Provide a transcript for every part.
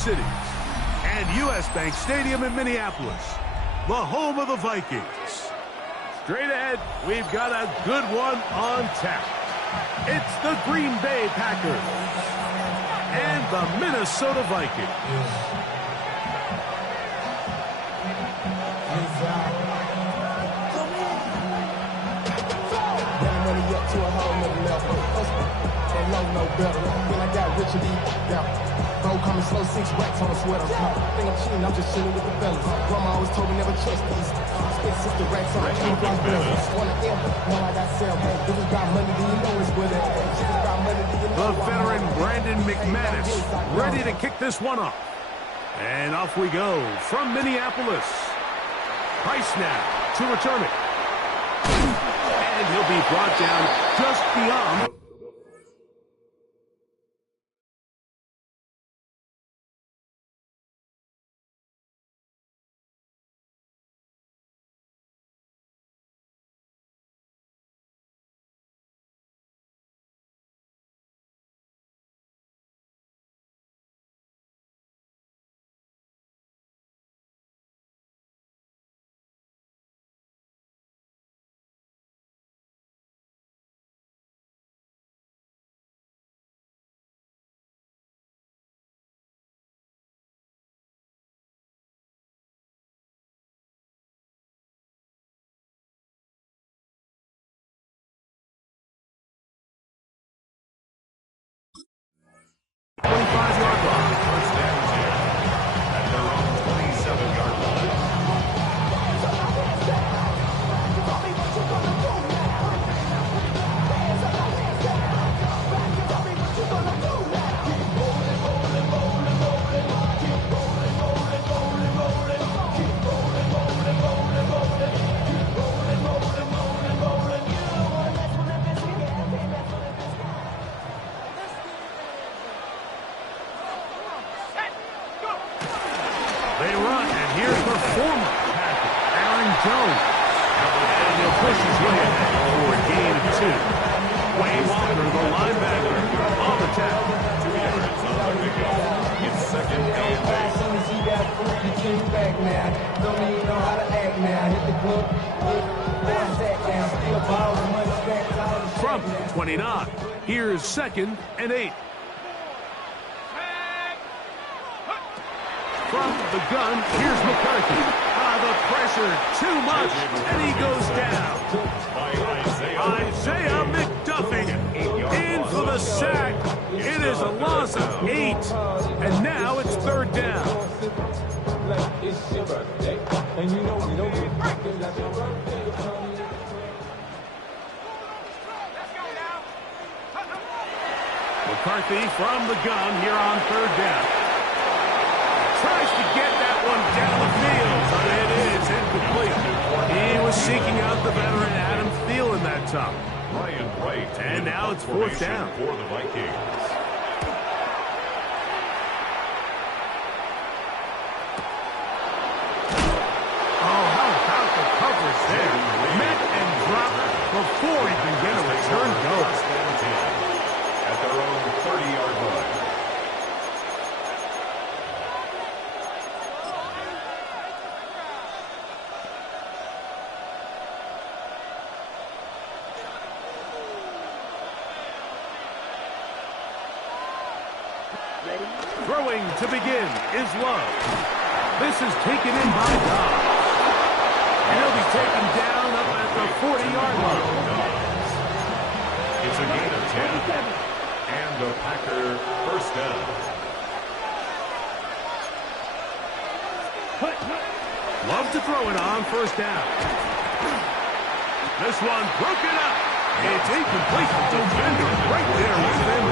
City and U.S. Bank Stadium in Minneapolis, the home of the Vikings. Straight ahead, we've got a good one on tap. It's the Green Bay Packers and the Minnesota Vikings. To a whole nother level. Don't know no better. When I got rich and yeah. Bro, coming slow, 6 racks on a sweater. Think I'm cheating, I'm just chilling with the fellas. Grandma always told me never trust these. Spent 60 racks on a king block bill. Wanna M, know I got sell. Hey, if you got money, do you know it's good at? If you got money, do you know the veteran Brandon McManus ready to kick this one off. And off we go from Minneapolis. Price now to return it. And he'll be brought down just beyond. They run, and here's the former Packer, Aaron Jones. And he'll push his way ahead for a gain of 2. Wayne Walker, the linebacker, on the tackle. 2 yards on the pickup. It's second and 8. As soon as he got foot, he came back now. Don't even know how to act now. Hit the club, sat down, still balls, money back. From 29, here's second and 8. From the gun, here's McCarthy. The pressure, too much, and he goes down. Isaiah McDuffie in for the sack. It is a loss of 8, and now it's third down. McCarthy from the gun here on third down. Tries to get that one down the field, but it is incomplete. He was seeking out the veteran Adam Thielen that time. And now it's fourth down. For the Vikings. Oh, how about the coverage there? Met and dropped before he can get a return goal. At their own 30-yard line. Throwing to begin is Love. This is taken in by Dobbs. And he'll be taken down up at the 40-yard line. It's a gain of 10. And the Packer first down. Love to throw it on first down. This one broken up. It's incomplete. Defender right there with him.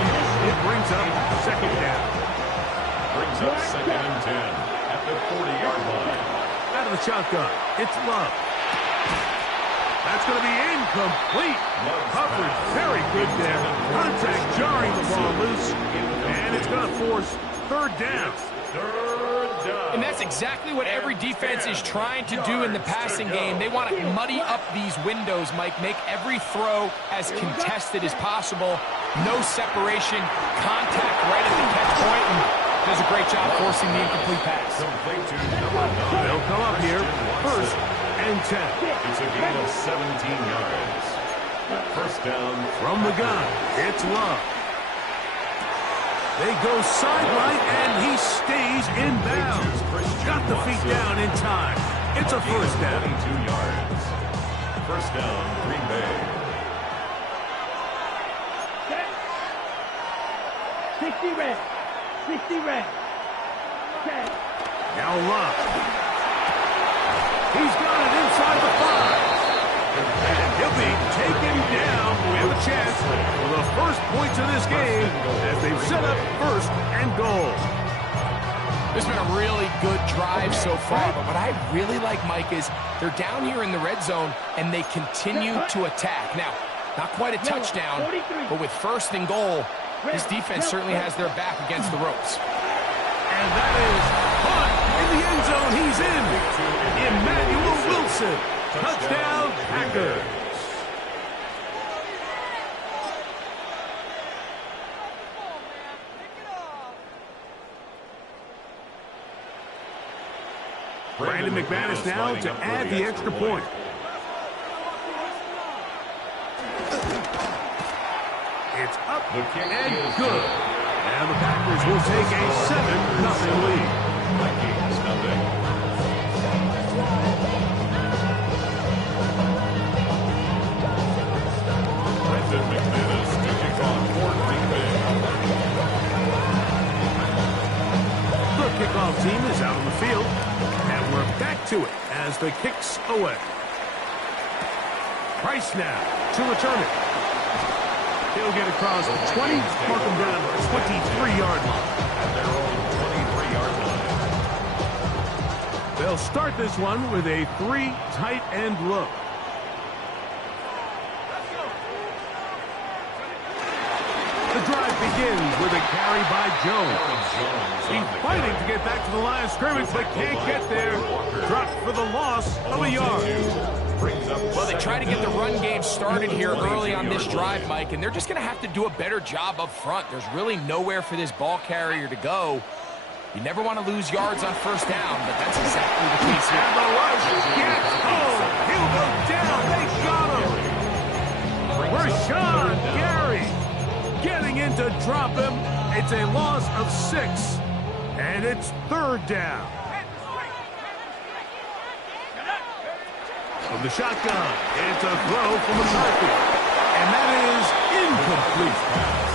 It brings up second down. Brings up second and 10 at the 40-yard line. Out of the shotgun, it's Love. That's going to be incomplete. Coverage very good there. Contact jarring the ball loose. And it's going to force third down. And that's exactly what every defense is trying to do in the passing game. They want to muddy up these windows, Mike, make every throw as contested as possible. No separation, contact right at the catch point, and does a great job forcing the incomplete pass. They'll come up here, 1st and 10. It's a gain of 17 yards. First down from the gun. It's Love. They go sideline, and he stays in bounds. Got the feet down in time. It's a first down. 22 yards. First down, Green Bay. 60 red. 60 red. Now Love. He's got it inside the 5. And he'll be taken down. We have a chance for the first points of this game as they've set up 1st and goal. This has been a really good drive so far, but what I really like, Mike, is they're down here in the red zone, and they continue to attack. Now, not quite a touchdown, but with 1st and goal, this defense certainly has their back against the ropes. And that is caught in the end zone. He's in. Emmanuel Wilson. Touchdown, Packers. Brandon McManus now to add the extra point. It's up and good. And the Packers will take a 7-0 lead. Vikings, nothing. Brandon McManus to kick off for Green Bay. The kickoff team is out on the field. And we're back to it as the kick's away. Price now to return it. He'll get across the 20, mark him down to the 23-yard line. At their own 23-yard line. They'll start this one with a 3 tight end look. The drive begins with a carry by Jones. He's fighting to get back to the line of scrimmage, but can't get there. Dropped for the loss of a yard. Well, they try to get the run game started here early on this drive, Mike, and they're just going to have to do a better job up front. There's really nowhere for this ball carrier to go. You never want to lose yards on 1st down, but that's exactly the case here. And the rush gets home. He'll go down. They got him. Rashawn Gary getting in to drop him. It's a loss of 6, and it's 3rd down. From the shotgun, it's a throw from McCarthy. And that is incomplete.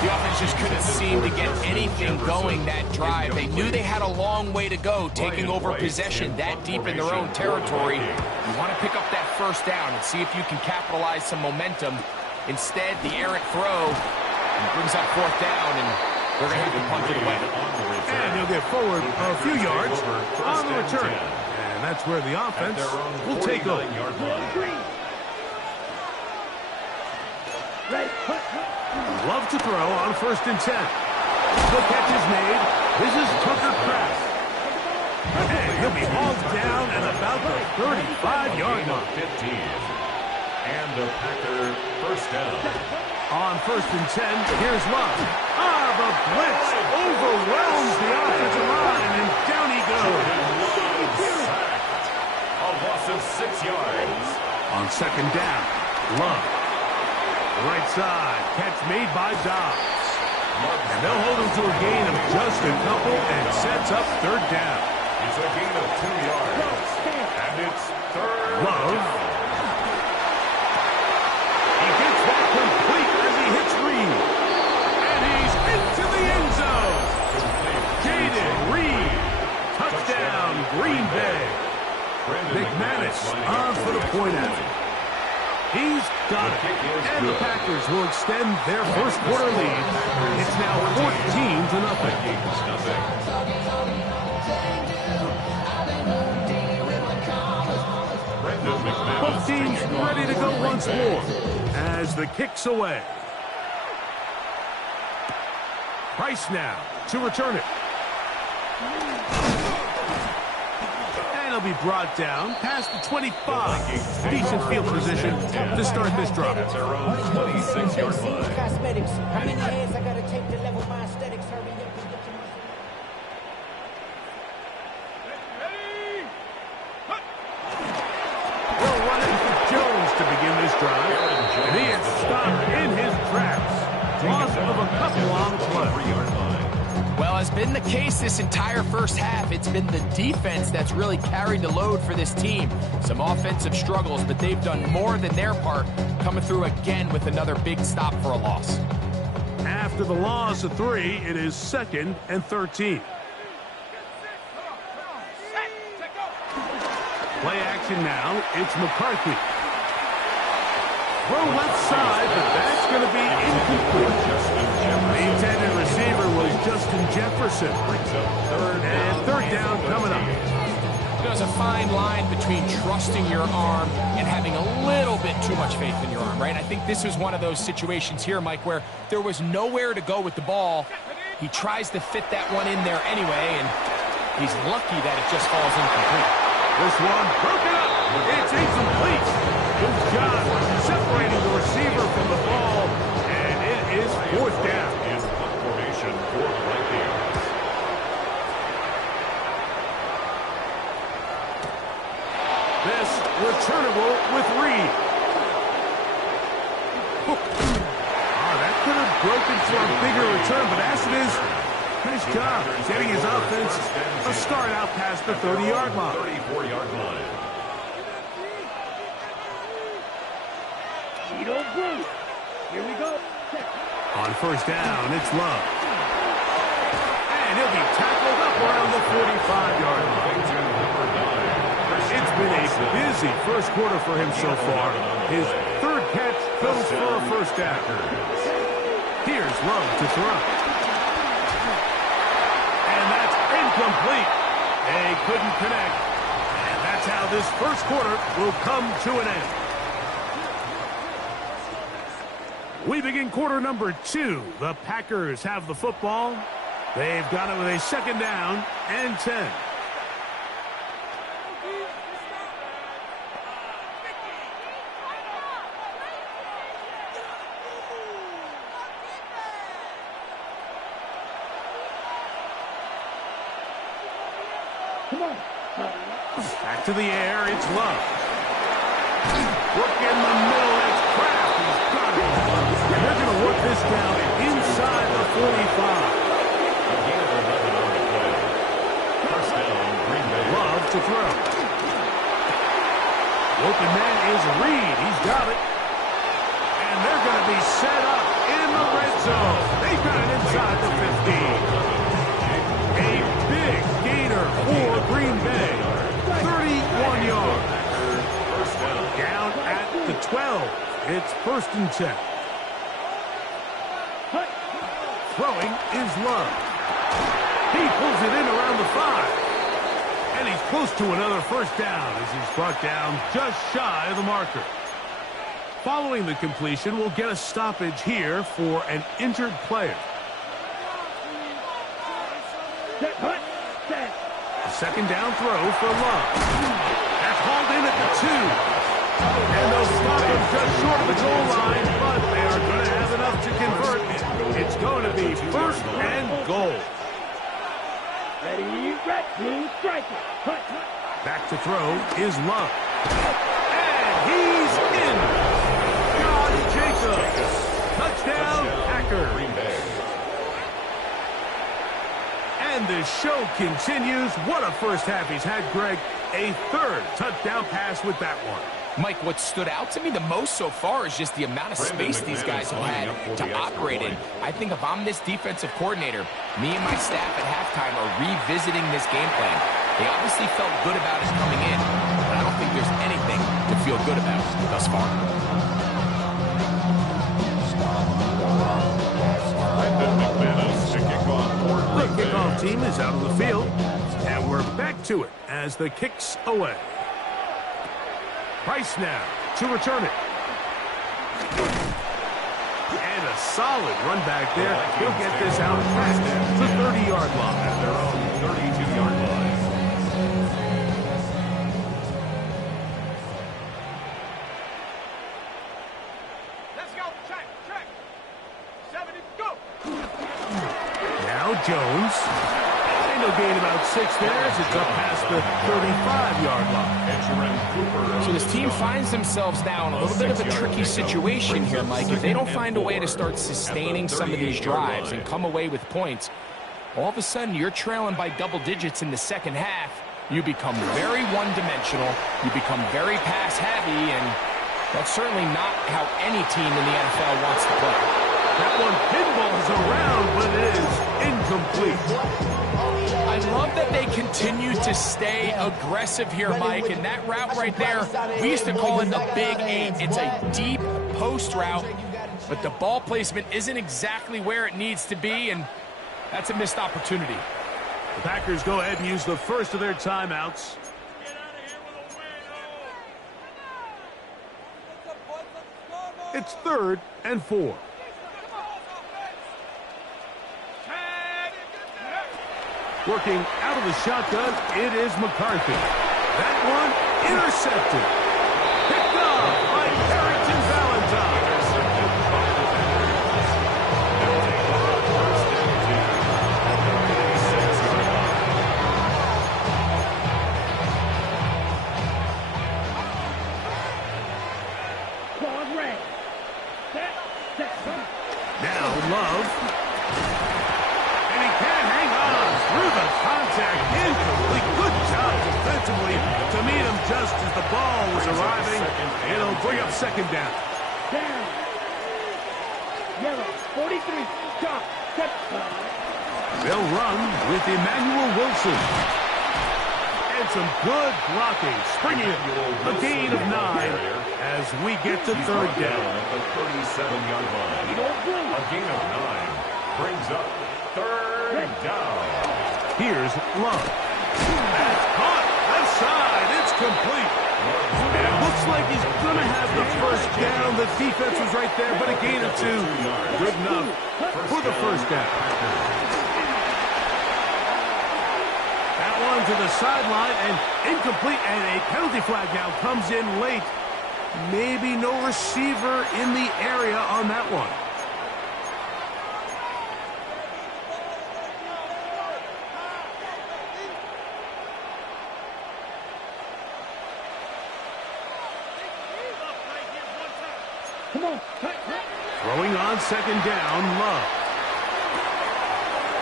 The offense just couldn't seem to get anything going that drive. They knew they had a long way to go, taking over possession that deep in their own territory. You want to pick up that 1st down and see if you can capitalize some momentum. Instead, the errant throw brings up 4th down, and they're going to have to punt it away. And he'll get forward a few yards on the return. And that's where the offense will take over. Love to throw on 1st and 10. The catch is made. This is Tucker Kraft. And he'll be hauled down at about the 35-yard line. 15. And the Packer 1st down. On 1st and 10, here's Love. The blitz overwhelms the offensive line, and down he goes. A loss of 6 yards. On 2nd down, Love. Right side, catch made by Dobbs. And they'll hold him to a gain of just a couple and sets up 3rd down. It's a gain of 2 yards. And it's 3rd Love. down. He gets that complete as he hits Reed. And he's into the end zone. Jaden Reed. Touchdown, Green Bay. McManus on for the point after. He's got it. And the Packers will extend their 1st quarter lead. It's now 14-0. Both teams ready to go once more as the kick's away. Price now to return it. He'll be brought down past the 25. Decent field position to start this drive. At their own 26-yard line. Cosmetics. How many hands I gotta take to level my aesthetics? Hurry up and get to my... been the case this entire first half. It's been the defense that's really carried the load for this team. Some offensive struggles, but they've done more than their part, coming through again with another big stop for a loss. After the loss of 3, it is 2nd and 13. Play action now. It's McCarthy. Throw left side, but that's going to be incomplete. The intended receiver was Justin Jefferson. And 3rd down coming up. There's a fine line between trusting your arm and having a little bit too much faith in your arm, right? I think this was one of those situations here, Mike, where there was nowhere to go with the ball. He tries to fit that one in there anyway, and he's lucky that it just falls incomplete. This one broken up. It's incomplete. Good job separating the receiver from the ball, and it is 4th down. In formation for the Vikings. This returnable with Reed. That could have broken for a bigger return, but as it is, nice job getting his offense a start out past the 30-yard line. 34-yard line. Here we go. On 1st down, it's Love. And he'll be tackled up around the 45-yard line. It's been a busy first quarter for him so far. His 3rd catch goes for a 1st down. Here's Love to throw. And that's incomplete. They couldn't connect. And that's how this first quarter will come to an end. We begin quarter number 2. The Packers have the football. They've got it with a 2nd down and 10. Back to the air, it's Love. Work in the middle, it's Kraft. He's got it. And they're going to work this down inside the 45. Love to throw. Open man is Reed. He's got it. And they're going to be set up in the red zone. They've got it inside the 15. A big gainer for Green Bay. 31 yards. Down at the 12. It's 1st and 10. Throwing is Love. He pulls it in around the 5. And he's close to another 1st down as he's brought down just shy of the marker. Following the completion, we'll get a stoppage here for an injured player. A 2nd down throw for Love. That's hauled in at the 2. And they'll stop him just short of the goal line, but they are going to have enough to convert. It's going to be 1st and goal. Ready, strike it. Back to throw is Love. And he's in. Josh Jacobs. Touchdown, Packers. And the show continues. What a first half he's had, Greg. A 3rd touchdown pass with that one. Mike, what stood out to me the most so far is just the amount of space these guys have had to operate in. I think if I'm this defensive coordinator, me and my staff at halftime are revisiting this game plan. They obviously felt good about it coming in, but I don't think there's anything to feel good about thus far. The kickoff team is out of the field, and we're back to it as the kick's away. Price now to return it. And a solid run back there. He'll get this out past the 30-yard line. At their own 32-yard line. Let's go. Check. 70, go. Now Jones. And he'll gain about 6 there as it's up past the 35-yard line. So this team finds themselves now in a little bit of a tricky situation here, Mike. If they don't find a way to start sustaining some of these drives and come away with points, all of a sudden you're trailing by double digits in the second half. You become very one-dimensional. You become very pass-heavy, and that's certainly not how any team in the NFL wants to play. That one pinballs around, but it is incomplete. I love that they continue to stay aggressive here, Mike, and that route right there, we used to call it the Big 8. It's a deep post route, but the ball placement isn't exactly where it needs to be, and that's a missed opportunity. The Packers go ahead and use the first of their timeouts. It's 3rd and 4. Working out of the shotgun, it is McCarthy. That one intercepted. Picked off by Carrington Valentine. Now Love. And he can't hang on through the contact. Incomplete. Good job defensively to meet him just as the ball was arriving. It'll bring up 2nd down. Down. Yellow, 43. Stop. Step. They'll run with Emmanuel Wilson. And some good blocking. Springing it. A gain of 9 as we get to 3rd down. At the 37-yard line. A gain of 9 brings up 3rd down. Here's Love. That's caught. Left side. It's complete. And it looks like he's going to have the 1st down. The defense was right there, but a gain of 2. Good enough for the 1st down. That one to the sideline and incomplete, and a penalty flag now comes in late. Maybe no receiver in the area on that one. Come on. Throwing on 2nd down, Love.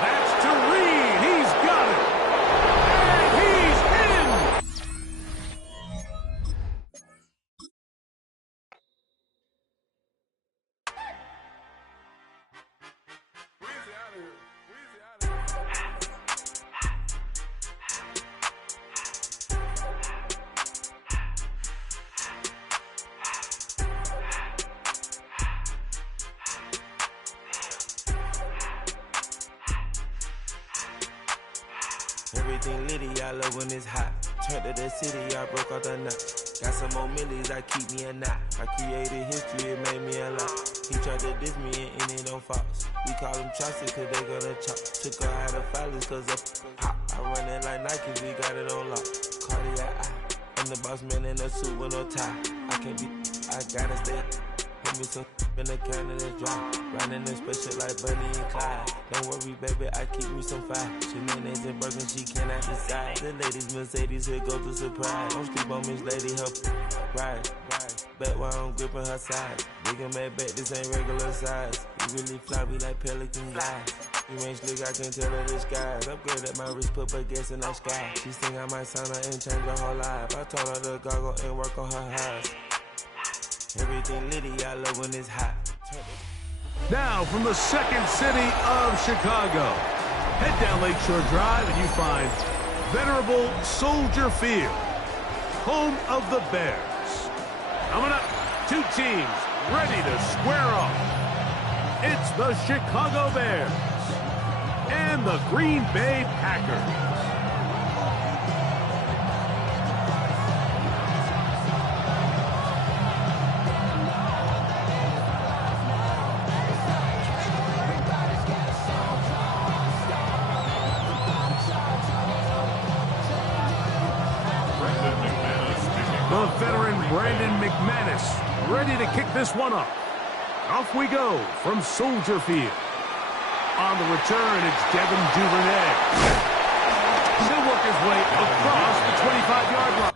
That's to Reed. He's got it. And he's in. Everything litty, I love when it's hot. Turned to the city, I broke out the knot. Got some more millies, I keep me a knot. I created history, it made me a lot. He tried to diss me and it don't false. We call them chopsticks cause they gonna chop. Took her out of filers cause of pop. I run it like Nike, we got it on lock. Cardiac eye. I'm the boss man in a suit with no tie. I can't be, I gotta stay. Put me some in the can of this dry. Riding this special like Bunny and Clyde. Don't worry, baby, I keep me some fire. She mayonnaise and burger, she cannot decide. The ladies Mercedes, here go to surprise. Don't sleep on Miss Lady, help ride. Bet while I'm gripping her side. Big and mad bet, this ain't regular size. You really fly, we like pelican guys. You ain't slick, I can tell her the skies. Upgrade at my wrist, put her gas in the sky. She think I might sign her and change her whole life. I told her to goggle and work on her highs. Everything litty, I love when it's hot. Now from the 2nd city of Chicago. Head down Lakeshore Drive and you find venerable Soldier Field, home of the Bears. Coming up, 2 teams ready to square off. It's the Chicago Bears and the Green Bay Packers. The veteran Brandon McManus ready to kick this one off. Off we go from Soldier Field. On the return, it's Devin Duvernay. He'll work his way across the 25-yard line.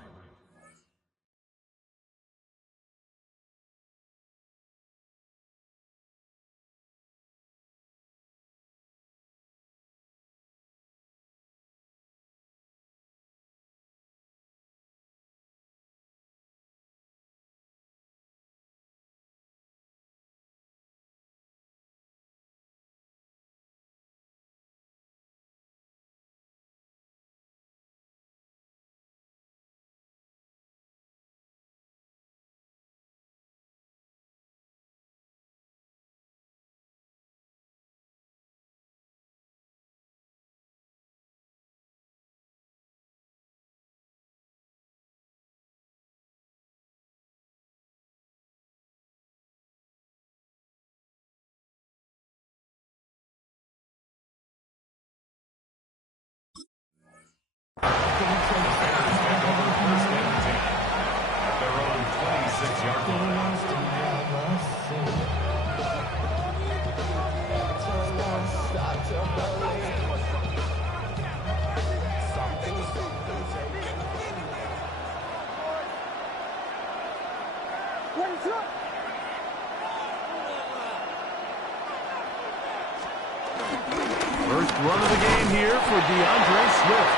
First run of the game here for DeAndre Swift.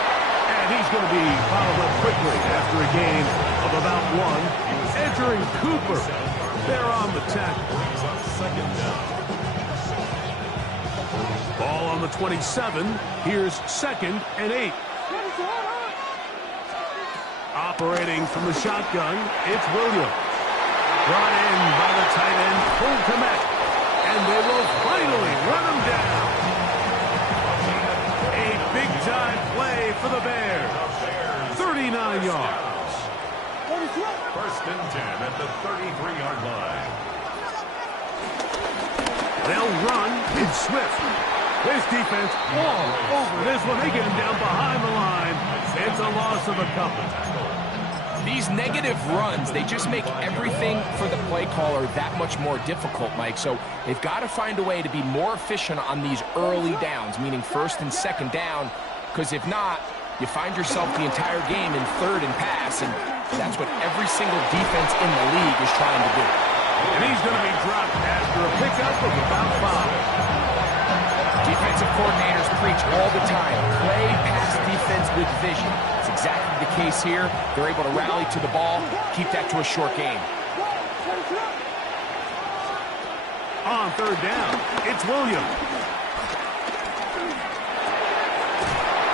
And he's going to be followed up quickly after a gain of about 1. Entering Cooper. They're on the tackle. Ball on the 27. Here's 2nd and 8. Operating from the shotgun, it's Williams. Brought in by the tight end, Cole Mack. And they will finally run him down. A big-time play for the Bears. 39 yards. First and 10 at the 33-yard line. They'll run. It's Swift. This defense all over this one. They get him down behind the line. It's a loss of a couple. These negative runs, they just make everything for the play caller that much more difficult, Mike. So they've got to find a way to be more efficient on these early downs, meaning 1st and 2nd down, because if not, you find yourself the entire game in 3rd and pass, and that's what every single defense in the league is trying to do. And he's going to be dropped after a pickup of about 5. Defensive coordinators preach all the time, play pass defense with vision. It's exactly the case here. They're able to rally to the ball, keep that to a short game. On 3rd down, it's Williams.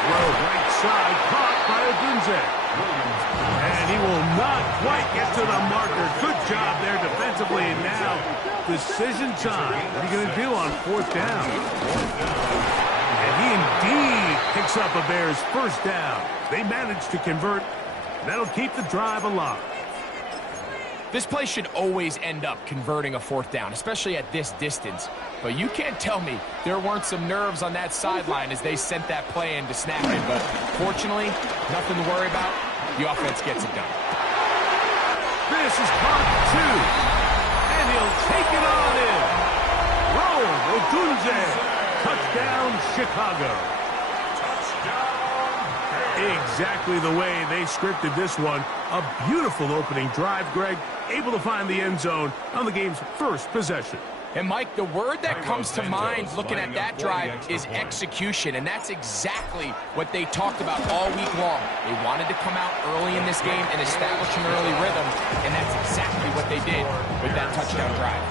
Throw right side, caught by Odunze. And he will not quite get to the marker. Good job there defensively. And now, decision time. What are you going to do on 4th down? And he indeed picks up a Bears 1st down. They managed to convert. That'll keep the drive alive. This play should always end up converting a 4th down, especially at this distance. But you can't tell me there weren't some nerves on that sideline as they sent that play in to snap it. But fortunately, nothing to worry about. The offense gets it done. This is part 2. And he'll take it on in. Roll, Odunze. Touchdown, Chicago. Exactly the way they scripted this one. A beautiful opening drive, Greg. Able to find the end zone on the game's 1st possession. And, Mike, the word that comes to mind looking at that drive is execution, and that's exactly what they talked about all week long. They wanted to come out early in this game and establish an early rhythm, and that's exactly what they did with that touchdown drive.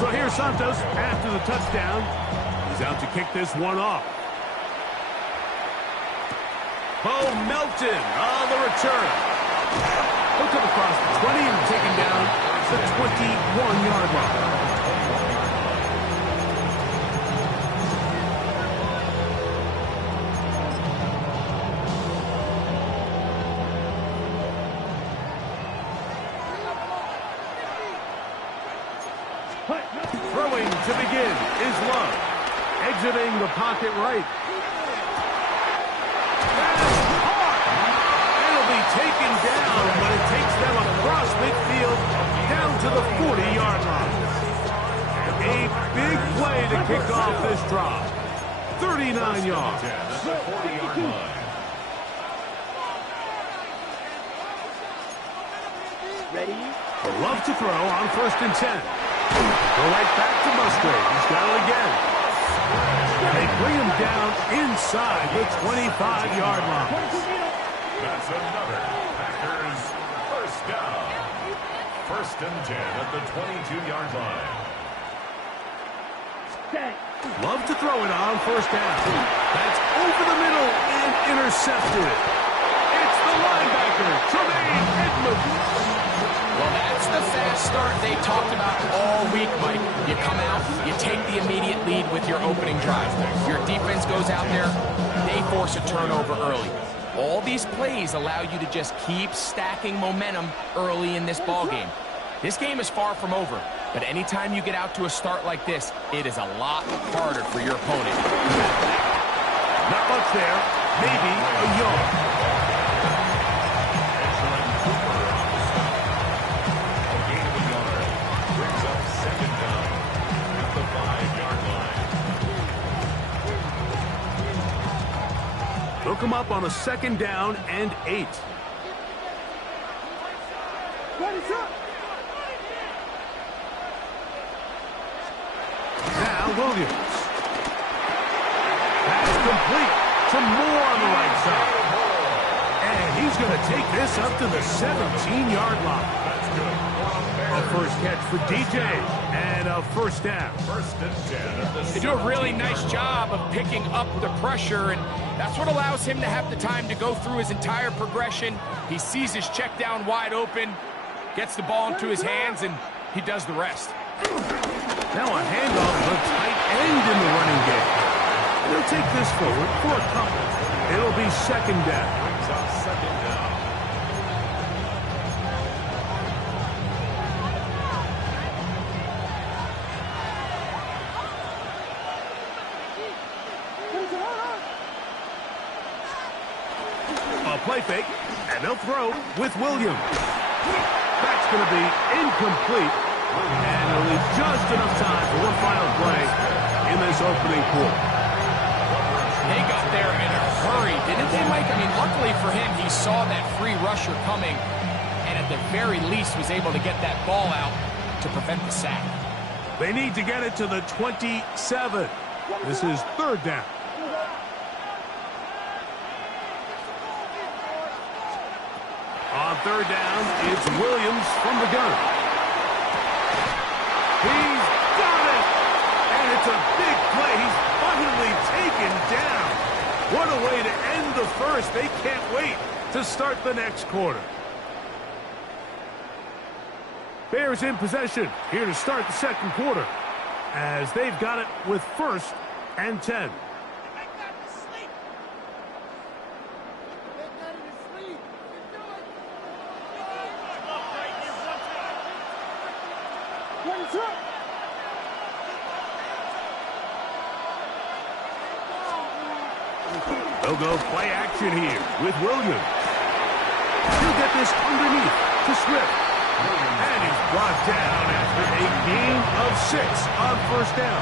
So here's Santos after the touchdown. He's out to kick this one off. Bo Melton on the return. He'll come across the 20 and taken down the 21-yard line. Throwing to begin is Love. Exiting the pocket right. Taken down, but it takes them across midfield down to the 40-yard line. A big play to kick off this drive. 39 yards. Ready? Love to throw on 1st and 10. Go right back to Musgrave. He's got it again. And they bring him down inside the 25-yard line. That's another Packers 1st down. 1st and 10 at the 22-yard line. Love to throw it on 1st down. That's over the middle and intercepted. It's the linebacker, Tremaine Edmonds. Well, that's the fast start they talked about all week, Mike. You come out, you take the immediate lead with your opening drive. Your defense goes out there, they force a turnover early. All these plays allow you to just keep stacking momentum early in this ball game. This game is far from over, but anytime you get out to a start like this, it is a lot harder for your opponent. Not much there. Maybe a yard. A gain of a yard brings up 2nd down at the 5-yard line. them up on a 2nd down and 8. Now Williams. That's complete to Moore on the right side. And he's going to take this up to the 17-yard line. That's good. A first catch for DJ and a first down. 1st and 10 at the They do a really nice job of picking up the pressure, and that's what allows him to have the time to go through his entire progression. He sees his check down wide open, gets the ball into his hands, and he does the rest. Now a handoff to the tight end in the running game. They'll take this forward for a couple. It'll be 2nd down. Brings up 2nd down. A play fake, and they'll throw with Williams. That's going to be incomplete, and it'll leave just enough time for one final play in this opening quarter. They got there in a hurry, didn't they, Mike? I mean, luckily for him, he saw that free rusher coming, and at the very least was able to get that ball out to prevent the sack. They need to get it to the 27. This is 3rd down. On 3rd down, it's Williams from the gun. He's got it! And it's a big play. He's finally taken down. What a way to end the first. They can't wait to start the next quarter. Bears in possession here to start the 2nd quarter, as they've got it with 1st and 10. They'll go play action here with Williams. He'll get this underneath to Swift. And he's brought down after a gain of 6 on 1st down.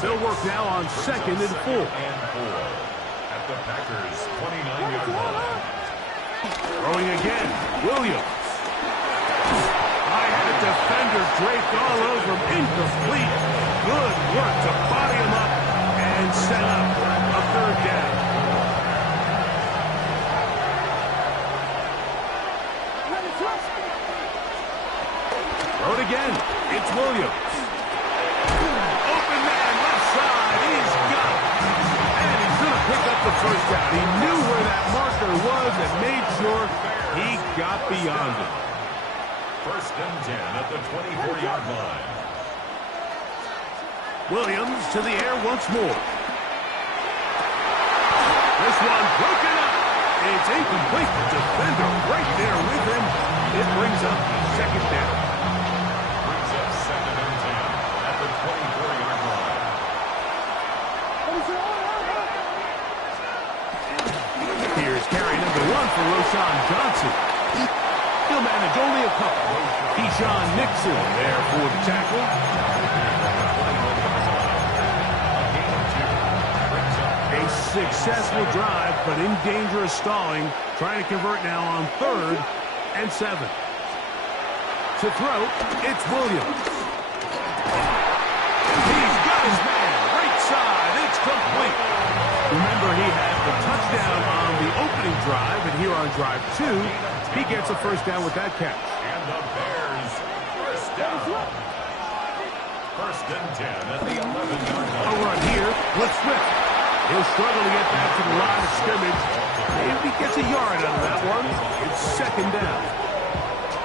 They'll work now on 2nd and 4. At the Packers' 29-yard line. Throwing again, Williams. I had a defender draped all over him, incomplete. Good work to body him up and set up a 3rd down. Throw it again. It's Williams. Open man, left side. He's got it. And he's going to pick up the 1st down. He knew where that marker was and made sure he got beyond it. 1st and 10 at the 24-yard line. Williams to the air once more. This one broken up. It's incomplete. The defender right there with him. It brings up 2nd down. Brings up 2nd and 10 at the 24-yard line. Here's carry number 1 for Roshan Johnson. He'll manage only a couple. Keyshawn Nixon there for the tackle. A successful drive, but in danger of stalling. Trying to convert now on 3rd and 7. To throw, it's Williams. He's got his man. Right side. It's complete. Remember, he had the touchdown on the opening drive, and here on drive 2, he gets a 1st down with that catch. And the Bears, 1st down. 1st and 10 at the 11-yard A line. run here with Swift. He'll struggle to get back to the line of scrimmage. If he gets a yard out of that one, it's 2nd down.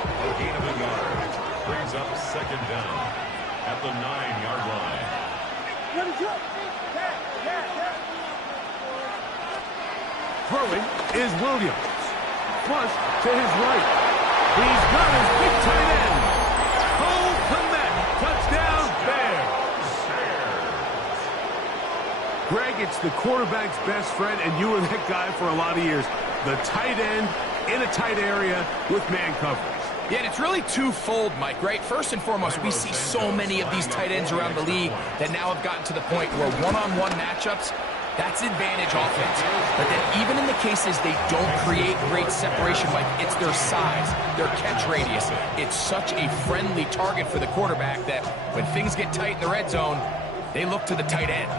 A gain of a yard. Brings up 2nd down at the 9-yard line. Throwing is Williams. Flush to his right. He's got his big tight end. Cole Kmet. Touchdown, Bears. Greg, it's the quarterback's best friend, and you were that guy for a lot of years. The tight end in a tight area with man coverage. Yeah, and it's really twofold, Mike, right? First and foremost, we see so many of these tight ends around the league that now have gotten to the point where one-on-one matchups, That's advantage offense. But then even in the cases they don't create great separation, Mike, it's their size, their catch radius. It's such a friendly target for the quarterback that when things get tight in the red zone, they look to the tight end.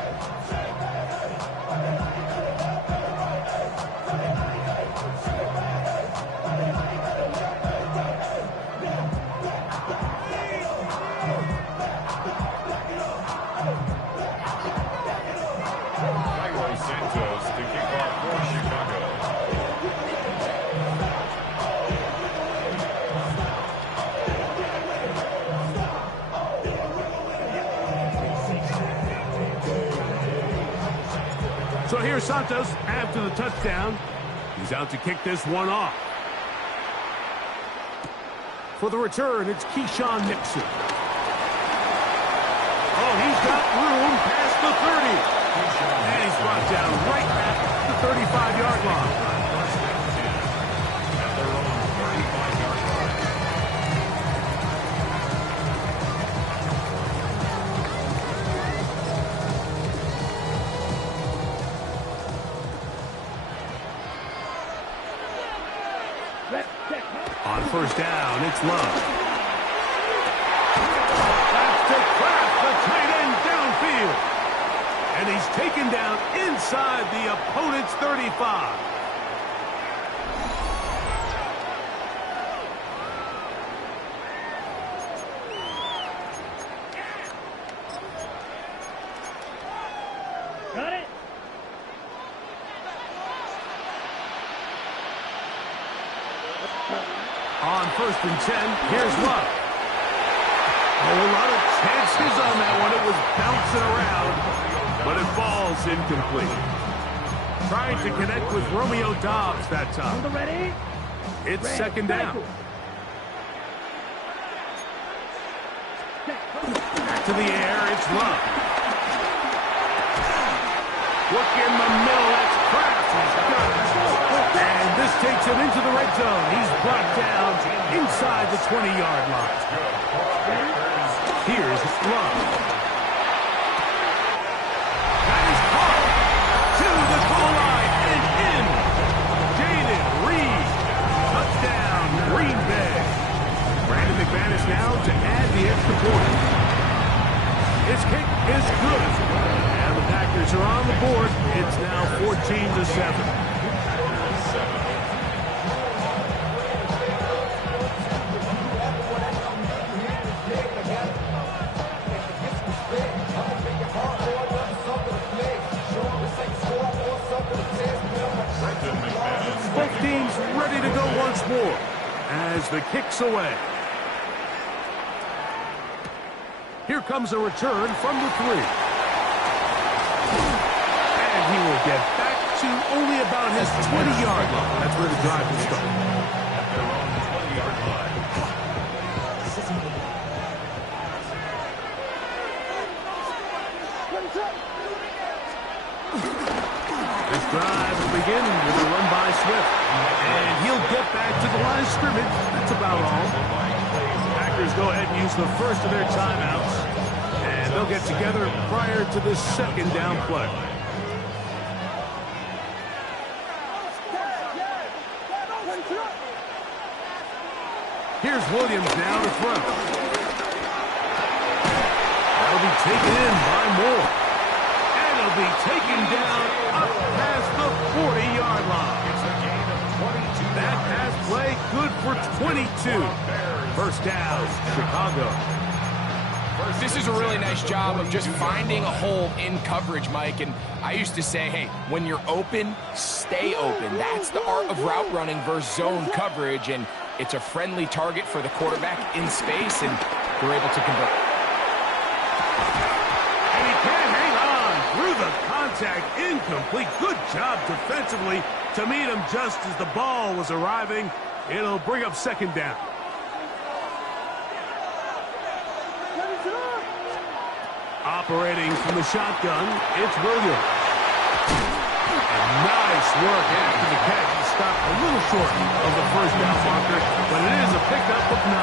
So here's Santos after the touchdown. He's out to kick this one off. For the return, it's Keyshawn Nixon. Oh, he's got room past the 30. And he's brought down right at the 35-yard line. At their own 35-yard line. On first down, it's Love. That's to Kraft, the tight end downfield. And he's taken down inside the opponent's 35. Got it. On first and 10, here's Love. Oh, a lot of chances on that one. It was bouncing around, but it falls incomplete. Trying to connect with Romeo Doubs that On time. the ready. It's second down. Back to the air, it's Love. Look in the middle, that's Kraft. He's got it. And this takes him into the red zone. He's brought down inside the 20-yard line. Here's Love. That is caught to the goal line and in. Jaden Reed. Touchdown, Green Bay. Brandon McManus now to add the extra point. His kick is good. And the Packers are on the board. It's now 14-7. Both teams ready to go once more as the kick's away. Here comes a return from the 3. And he will get back to only about his 20-yard line. That's where the drive will start. At their own 20-yard line. This drive will begin with a run by Swift. And he'll get back to the line of scrimmage. That's about all. Packers go ahead and use the first of their timeouts. And they'll get together prior to this second down play. Here's Williams now to throw. That'll be taken in by Moore. And it'll be taken down up past the 40-yard line. That pass play good for 22. First down, Chicago. This is a really nice job of just finding a hole in coverage, Mike. And I used to say, hey, when you're open, stay open. That's the art of route running versus zone coverage. And it's a friendly target for the quarterback in space, and they're able to convert. And he can't hang on through the contact. Incomplete. Good job defensively to meet him just as the ball was arriving. It'll bring up second down. Operating from the shotgun, it's Williams. And nice work after the catch. He stopped a little short of the first down marker, but it is a pickup of 9.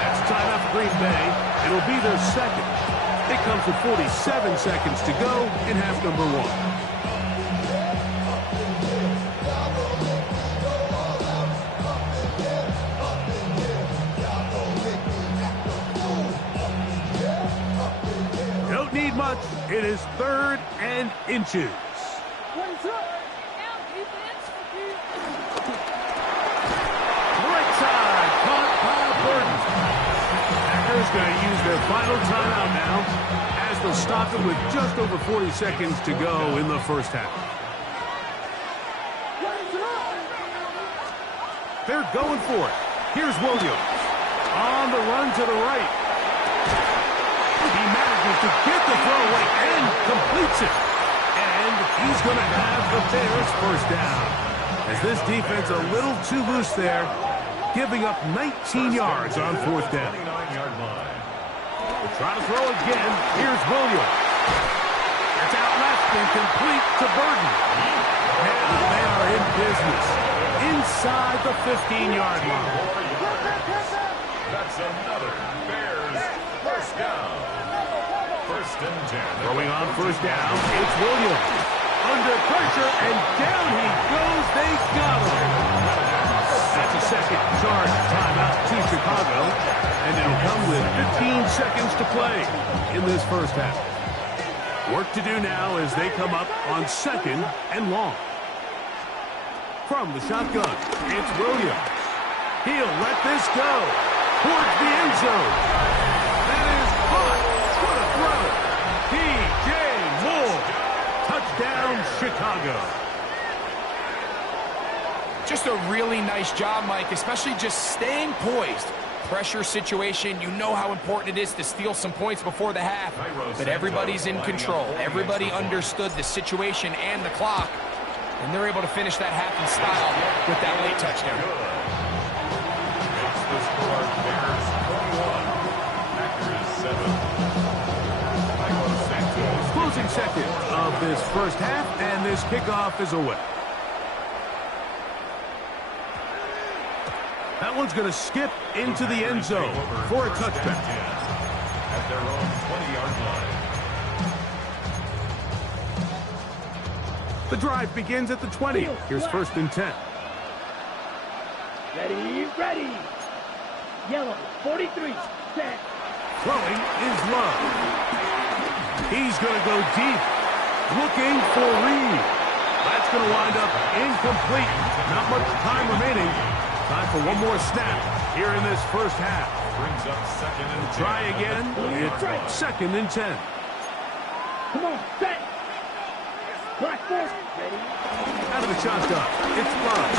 That's timeout for Green Bay. It'll be their second. It comes with 47 seconds to go in half number one. Don't need much. It is 3rd and inches. Right side, caught by Burton. Packers going to use their final timeout now as they'll stop it with just over 40 seconds to go in the first half. They're going for it. Here's Williams on the run to the right. He manages to get the throw away and completes it. And he's going to have the Bears first down. As this defense a little too loose there, giving up 19 yards on 4th down. We'll try to throw again. Here's Williams. It's out left and complete to Burton. Now they are in business inside the 15-yard line. That's another Bears first down. 1st and 10. Throwing on first down, it's Williams. Under pressure, and down he goes. They got him. That's a second charge timeout to Chicago, and it'll come with 15 seconds to play in this first half. Work to do now as they come up on 2nd and long. From the shotgun, it's Williams. He'll let this go towards the end zone. That is caught. What a throw. P.J. Moore. Touchdown, Chicago. Just a really nice job, Mike, especially just staying poised. Pressure situation, you know how important it is to steal some points before the half. But everybody's in control. Everybody understood the situation and the clock. And they're able to finish that half in style with that late touchdown. It's the score, Bears 21, Packers 7. Closing seconds of this first half, and this kickoff is away. That one's going to skip into the end zone for a touchback. At their own 20-yard line. The drive begins at the 20. Here's 1st and 10. Ready. Yellow, 43, set. Throwing is Love. He's going to go deep, looking for Reed. That's going to wind up incomplete. Not much time remaining. Time for one more snap here in this first half. Brings up 2nd and 10. Try again. It's 2nd and 10. Come on, set. Black force. Ready. Out of the shotgun, it's Love.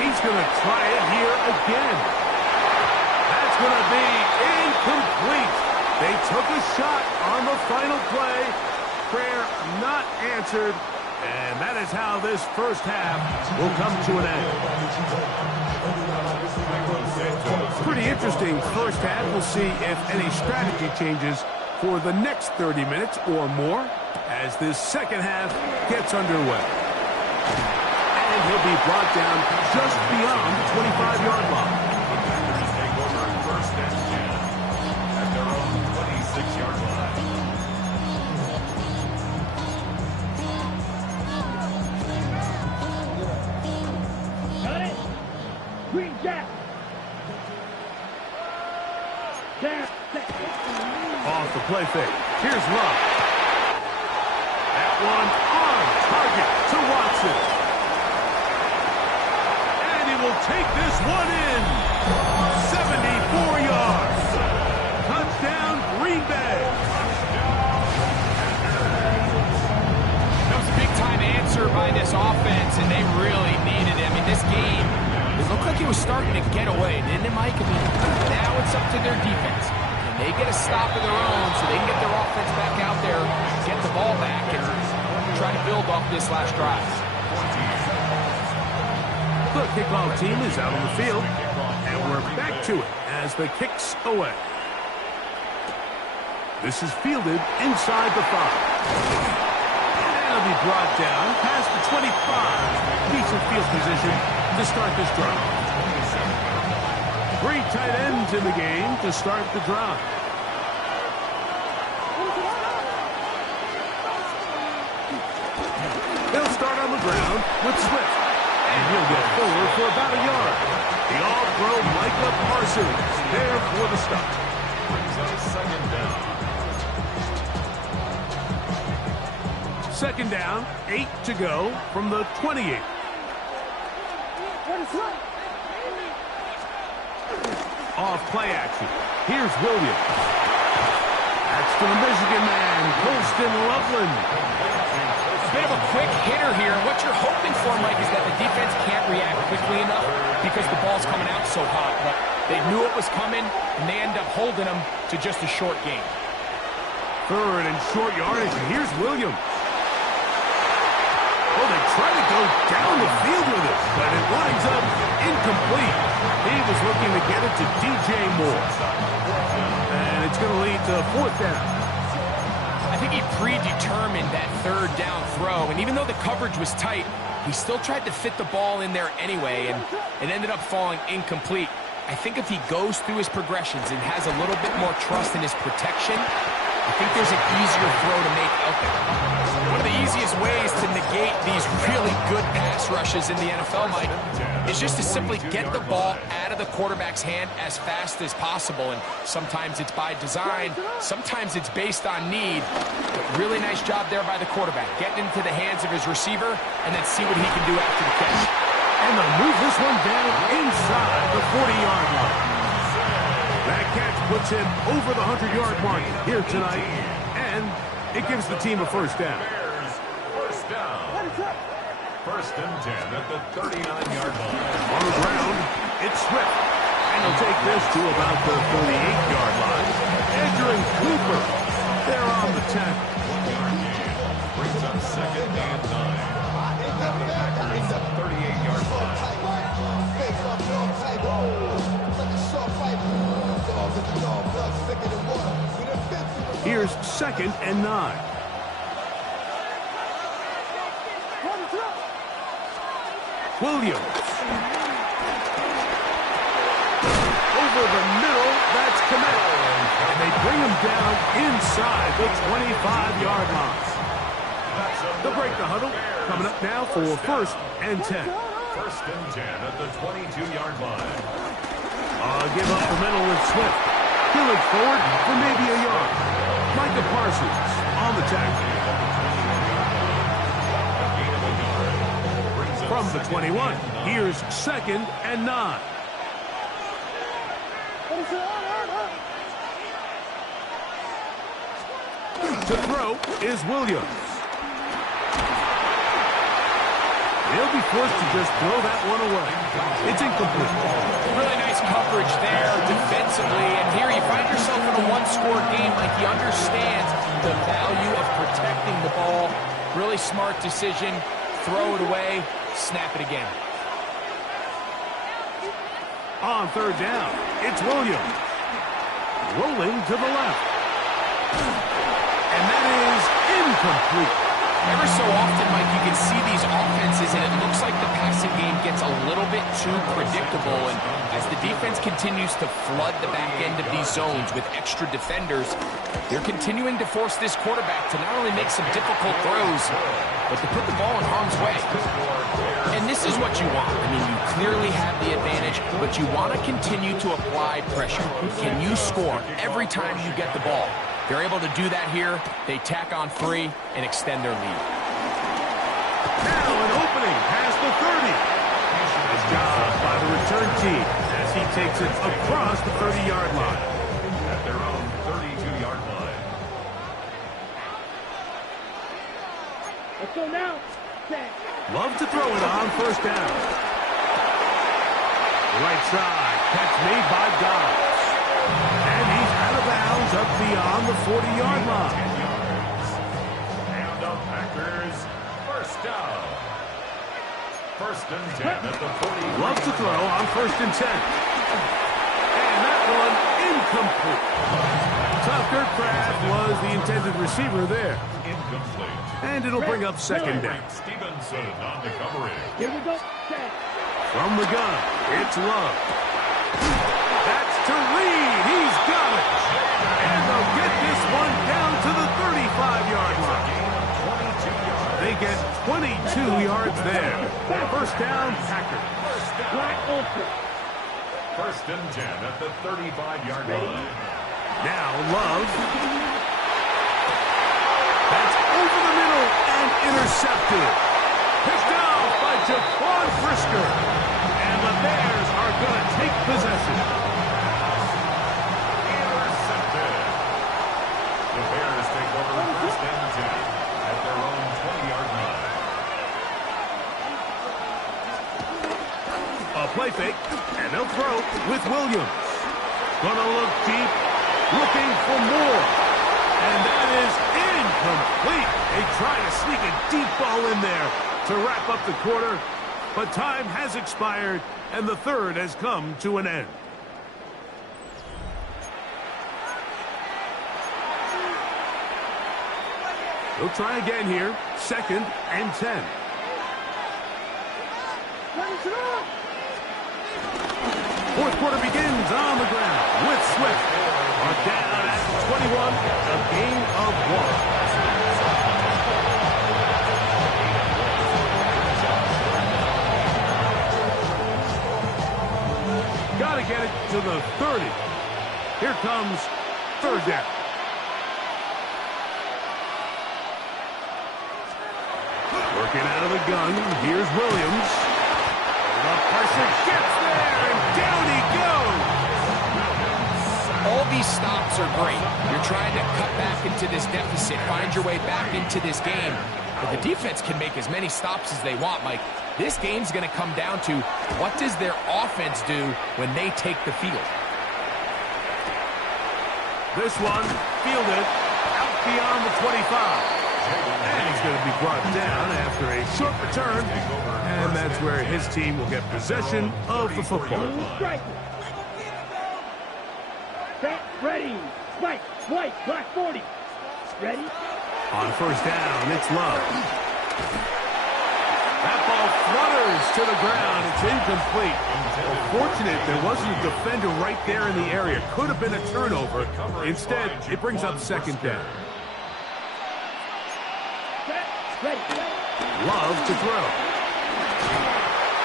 He's going to try it here again. That's going to be incomplete. They took a shot on the final play. Prayer not answered. And that is how this first half will come to an end. Pretty interesting first half. We'll see if any strategy changes for the next 30 minutes or more as this second half gets underway. And he'll be brought down just beyond the 25-yard line. Packers take over 1st and 10 at their own 26-yard line. Got it. Green jack. There. Off the play fake. Here's Love. That one on target to Watson. And he will take this one in. 74 yards. Touchdown, Green Bay. That was a big-time answer by this offense, and they really needed it. I mean, this game, it looked like it was starting to get away, didn't it, Mike? I mean, now it's up to their defense. And they get a stop of their own so they can get their offense back out there, get the ball back, and try to build off this last drive. The kickoff team is out on the field, and we're back to it as the kick's away. This is fielded inside the 5. That'll be brought down past the 25. Decent field position to start this drive. 3 tight ends in the game to start the drive. ground with Swift. And he'll get forward for about a yard. The all-pro Micah Parsons there for the stop. Brings up second down. Second down, 8 to go from the 28. Off play action. Here's Williams. That's to the Michigan man, Colston Loveland. A bit of a quick hitter here. What you're hoping for, Mike, is that the defense can't react quickly enough because the ball's coming out so hot. But they knew it was coming, and they end up holding them to just a short game. Third and short yardage, and here's Williams. Oh, they try to go down the field with it, but it winds up incomplete. He was looking to get it to DJ Moore. And it's going to lead to fourth down. I think he predetermined that third down throw, and even though the coverage was tight, he still tried to fit the ball in there anyway, and it ended up falling incomplete. I think if he goes through his progressions and has a little bit more trust in his protection, I think there's an easier throw to make out there. One of the easiest ways to negate these really good pass rushes in the NFL, Mike, is just to simply get the ball out of the quarterback's hand as fast as possible. And sometimes it's by design, sometimes it's based on need. But really nice job there by the quarterback, getting into the hands of his receiver and then see what he can do after the catch. And they'll move this one down inside the 40-yard line. That catch puts him over the 100-yard mark here tonight, and it gives the team a first down. Bears, first down. First and 10 at the 39-yard line. On the ground, it's Swift, and he'll take this to about the 38-yard line. Andrew Cooper, they're on the tackle. 1-yard gain. Brings up second and 9. At the Packers, 38-yard line. Here's second and 9. Williams. Over the middle, that's Mack. And they bring him down inside the 25-yard line. They'll break the huddle. Coming up now for first and 10. First and 10 at the 22-yard line. Give up the middle with Swift. He'll look forward for maybe a yard. Micah Parsons on the tackle. From the 21, here's second and 9. To throw is Williams. He'll be forced to just throw that one away. It's incomplete. Really nice coverage there defensively, and here you find yourself in a one-score game. Like, he understands the value of protecting the ball. Really smart decision. Throw it away, snap it again. On third down, it's Williams. Rolling to the left. And that is incomplete. Ever so often, Mike, you can see these offenses, and it looks like the passing game gets a little bit too predictable. And as the defense continues to flood the back end of these zones with extra defenders, they're continuing to force this quarterback to not only make some difficult throws, but to put the ball in harm's way. And this is what you want. I mean, you clearly have the advantage, but you want to continue to apply pressure. Can you score every time you get the ball? They're able to do that here. They tack on 3 and extend their lead. Now an opening past the 30. Nice job by the return team as he takes it across the 30-yard line. At their own 32-yard line. Let's go now. Set. Love to throw it on first down. Right side, catch made by Dobbs. And he's out of bounds up beyond the 40-yard line. And the Packers, first down. First and 10 at the 40. Love to throw on first and 10. And that one incomplete. Tucker Craft was the intended receiver there. Incomplete. And it'll bring up second down. Stevenson on the coverage. Here we go. Set. From the gun, it's Love. That's to Reed. He's got it. And they'll get this one down to the 35-yard line. They get 22 yards there. First down, Packers. Black Ultra. First and 10 at the 35-yard line. Now Love. That's over the middle and intercepted. Picked off by Jaquan Brisker. And the Bears are going to take possession. Intercepted. The Bears take over first and 10 at their own 20-yard line. A play fake, and they'll throw with Williams. Gonna look deep, looking for more. And that is incomplete. They try to sneak a deep ball in there to wrap up the quarter, but time has expired, and the third has come to an end. They'll try again here, second and 10. Fourth quarter begins on the ground with Swift. Are down at 21, a gain of 1. Got to get it to the 30. Here comes third down. Working out of the gun, here's Williams. The pressure gets there, and down he goes. All these stops are great. You're trying to cut back into this deficit, find your way back into this game. But the defense can make as many stops as they want, Mike. This game's going to come down to what does their offense do when they take the field. This one fielded out beyond the 25. And he's going to be brought down after a short return. And that's where his team will get possession of the football. Set, ready. Spike, white, black 40. Ready? On first down, it's Love. That ball flutters to the ground. It's incomplete. Fortunate there wasn't a defender right there in the area. Could have been a turnover. Instead, it brings up second down. Love to throw.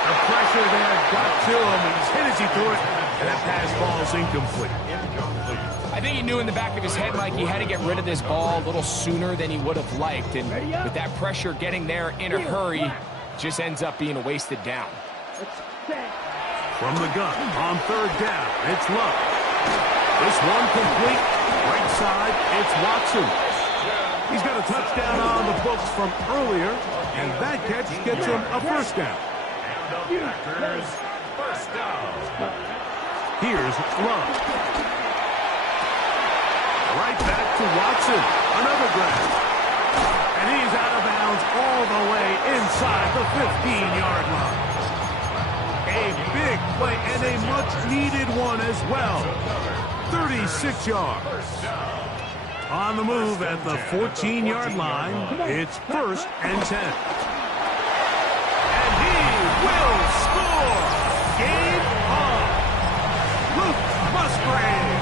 The pressure there got to him. He's hit as he threw it, and that pass ball's incomplete. I think he knew in the back of his head, Mike, he had to get rid of this ball a little sooner than he would have liked. And with that pressure getting there in a hurry, just ends up being a wasted down. From the gun, on third down, it's Love. This one complete. Right side, it's Watson. He's got a touchdown on the books from earlier, and that catch gets him a first down. And the Packers, first down. Here's Love. Right back to Watson. Another grab. And he's out of bounds all the way inside the 15-yard line. A big play and a much-needed one as well. 36 yards. On the move at the 14-yard line, it's first and 10. And he will score! Game on! Luke Musgrave!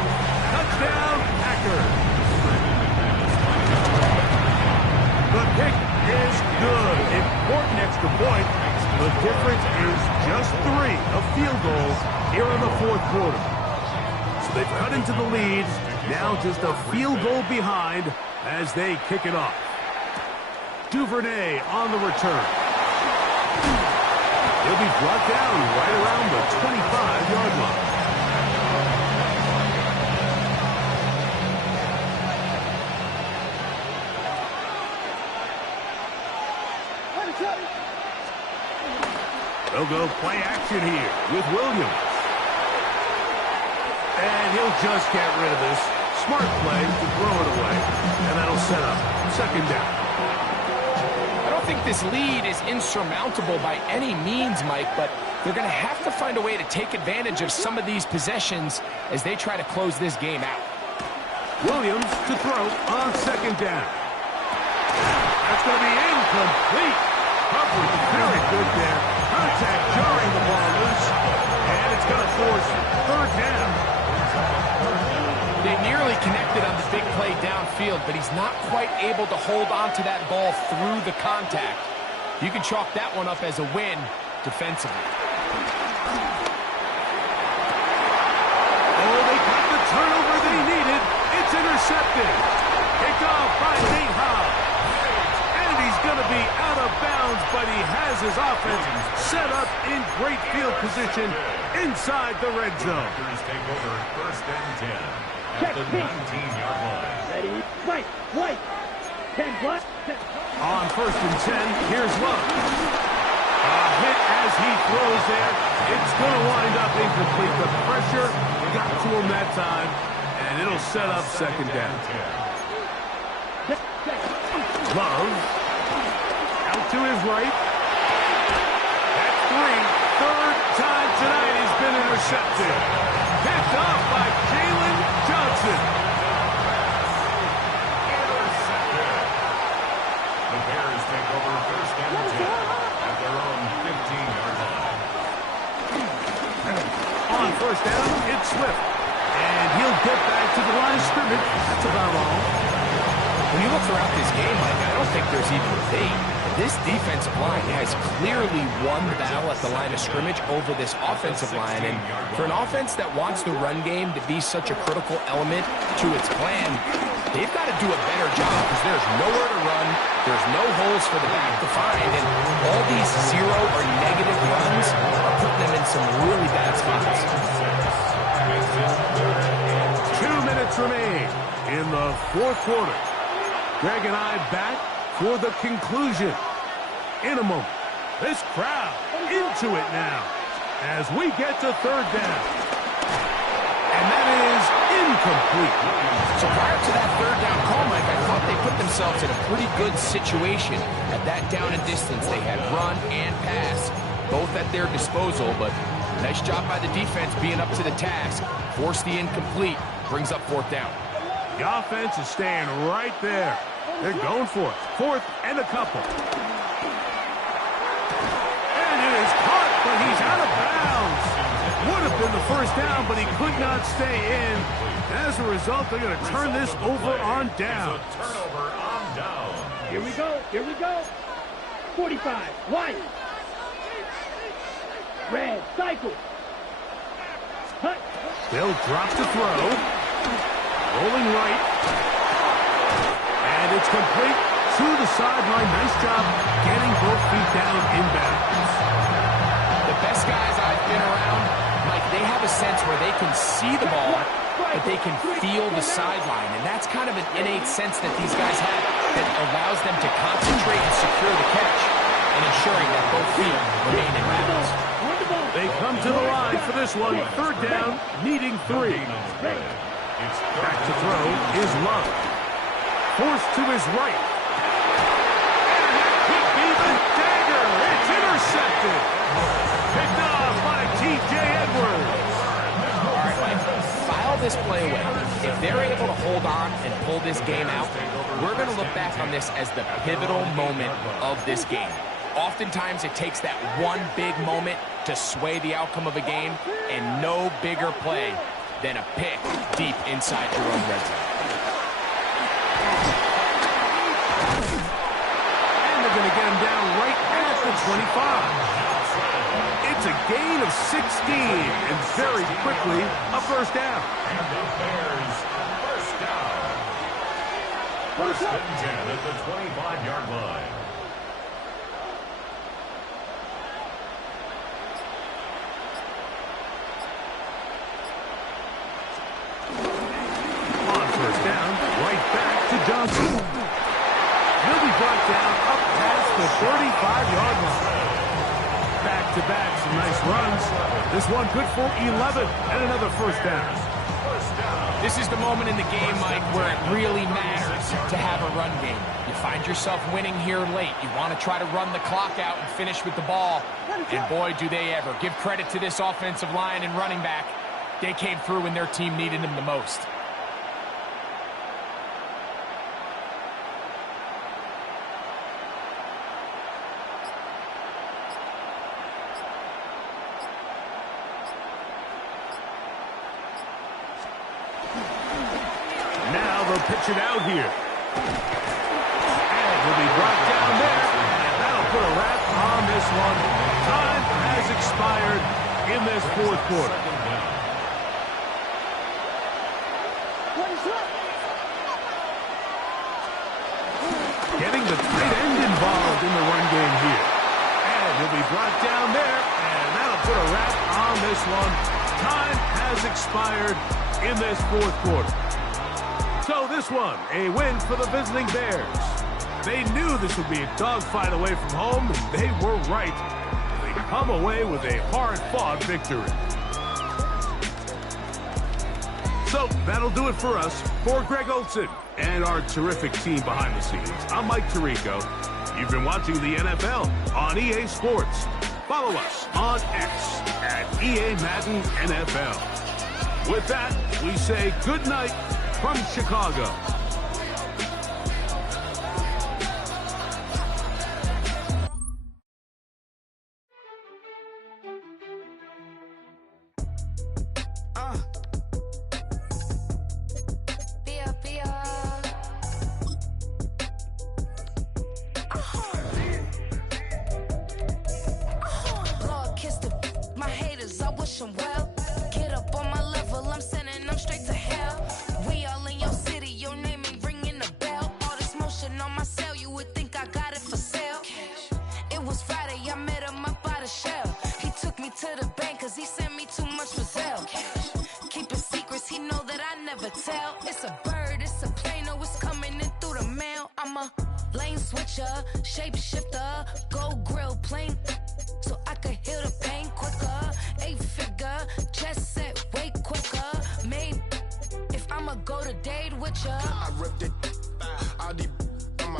Touchdown, Packers! The kick is good. Important extra point. The difference is just 3 of field goals here in the fourth quarter. So they've cut into the lead. Now just a field goal behind as they kick it off. Duvernay on the return. He'll be brought down right around the 25-yard line. They'll go play action here with Williams. And he'll just get rid of this. Smart play to throw it away. And that'll set up second down. I don't think this lead is insurmountable by any means, Mike, but they're going to have to find a way to take advantage of some of these possessions as they try to close this game out. Williams to throw on second down. That's going to be incomplete. Coverage very good there. Contact jarring the ball loose. And it's going to force third down. They nearly connected on the big play downfield, but he's not quite able to hold on to that ball through the contact. You can chalk that one up as a win defensively. Oh, they got the turnover they needed. It's intercepted. Picked off by Nate Hobbs. And he's going to be out of bounds, but he has his offense set up in great field position inside the red zone. Take over first and 10 at the 19-yard line. Ready, fight, white. 10 block. On first and 10, here's Love. A hit as he throws there. It's going to wind up incomplete. The pressure got to him that time, and it'll set up second down. Love. Out to his right. That's 3. Third time tonight he's been intercepted. Picked off by Jalen Johnson. Intercepted. The Bears take over first and 10 at their own 15-yard line. On first down, it's Swift. And he'll get back to the line of scrimmage. That's about all. When you look throughout this game, Mike, I don't think there's even a debate. This defensive line has clearly won the battle at the line of scrimmage over this offensive line. And for an offense that wants the run game to be such a critical element to its plan, they've got to do a better job because there's nowhere to run, there's no holes for the back to find, and all these zero or negative runs are putting them in some really bad spots. 2 minutes remain in the fourth quarter. Greg and I back for the conclusion. In a moment, this crowd into it now as we get to third down. And that is incomplete. So prior to that third down call, Mike, I thought they put themselves in a pretty good situation at that down and distance. They had run and pass, both at their disposal, but nice job by the defense being up to the task. Forced the incomplete, brings up fourth down. The offense is staying right there. They're going for it. Fourth and a couple. And it is caught, but he's out of bounds. Would have been the first down, but he could not stay in. As a result, they're going to turn this over on down. Turnover on down. Here we go, here we go. 45, white. Red, cycle. Hut. They'll drop to throw. Rolling right. And it's complete to the sideline. Nice job getting both feet down inbounds. The best guys I've been around, Mike, they have a sense where they can see the ball, but they can feel the sideline. And that's kind of an innate sense that these guys have that allows them to concentrate and secure the catch and ensuring that both feet remain in bounds. They come to the line for this one. Third down, needing 3. Back to throw is Love. Forced to his right. And that could be the dagger. It's intercepted. Picked off by T.J. Edwards. All right, Mike, file this play away. If they're able to hold on and pull this game out, we're going to look back on this as the pivotal moment of this game. Oftentimes, it takes that one big moment to sway the outcome of a game, and no bigger play than a pick deep inside your own red zone. And they're going to get him down right at the 25. It's a gain of 16, and very quickly, a first down. And the Bears first down. First and 10 at the 25-yard line. On first down, right back to Johnson. He'll be brought down up past the 35-yard line. Back-to-back, some nice runs. This one good for 11 and another first down. This is the moment in the game, Mike, where it really matters to have a run game. You find yourself winning here late. You want to try to run the clock out and finish with the ball. And boy, do they ever. Give credit to this offensive line and running back. They came through when their team needed them the most. Now they'll pitch it out here. And he'll be brought down there. And that'll put a wrap one. Time has expired in this fourth quarter. Getting the tight end involved in the run game here. And he'll be brought down there, and that'll put a wrap on this one. Time has expired in this fourth quarter. So this one, a win for the visiting Bears. They knew this would be a dogfight away from home, and they were right. They come away with a hard-fought victory. So that'll do it for us. For Greg Olson and our terrific team behind the scenes, I'm Mike Tirico. You've been watching the NFL on EA Sports. Follow us on X at EA Madden NFL. With that, we say good night from Chicago. Well, get up on my level, I'm sending them straight to hell. We all in your city, your name ain't ringing a bell. All this motion on my cell, you would think I got it for sale. It was Friday, I met him up by the shell. He took me to the bank cause he sent me too much for Zelle. Keeping secrets, he know that I never tell. It's a bird, it's a plane, oh it's coming in through the mail. I'm a lane switcher, shapeshifter, go grill plane, so I could heal the pain quicker. 8-figure, just set way quicker. Maybe if I'ma go to date with ya. I ripped it. All these on my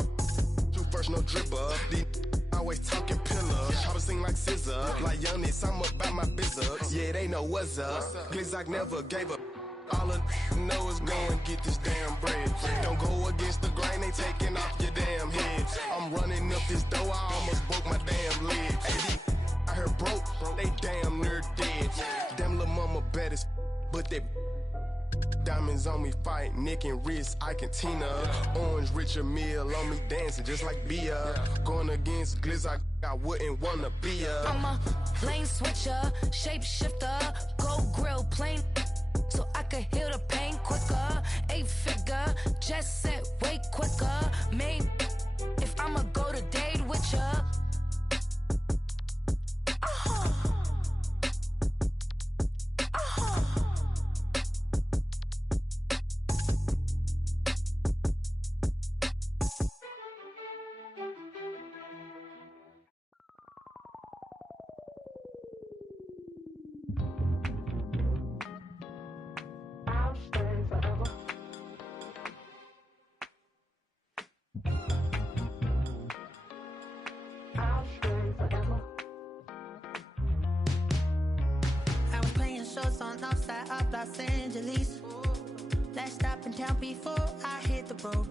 two first no dribble. These always talking pillars. Try to sing like scissor. Like Youngest, I'm about my business. Yeah, they know what's up. Glizzock never gave up. All I know is go and get this damn bread. Don't go against the grain, they taking off your damn head. I'm running up this door, I almost broke my damn leg. I heard broke, they damn near dead. Damn little mama bad as but they diamonds on me fight, Nick and wrist, I can Tina. Orange Richard Mill on me dancing just like Bia. Going against Glizz, I wouldn't wanna be a. I'm a lane switcher, shapeshifter, go grill plane, so I could heal the pain quicker. 8-figure, just set way quicker. Maybe if I'ma go to date with ya. On outside of Los Angeles. Last stop in town before I hit the road.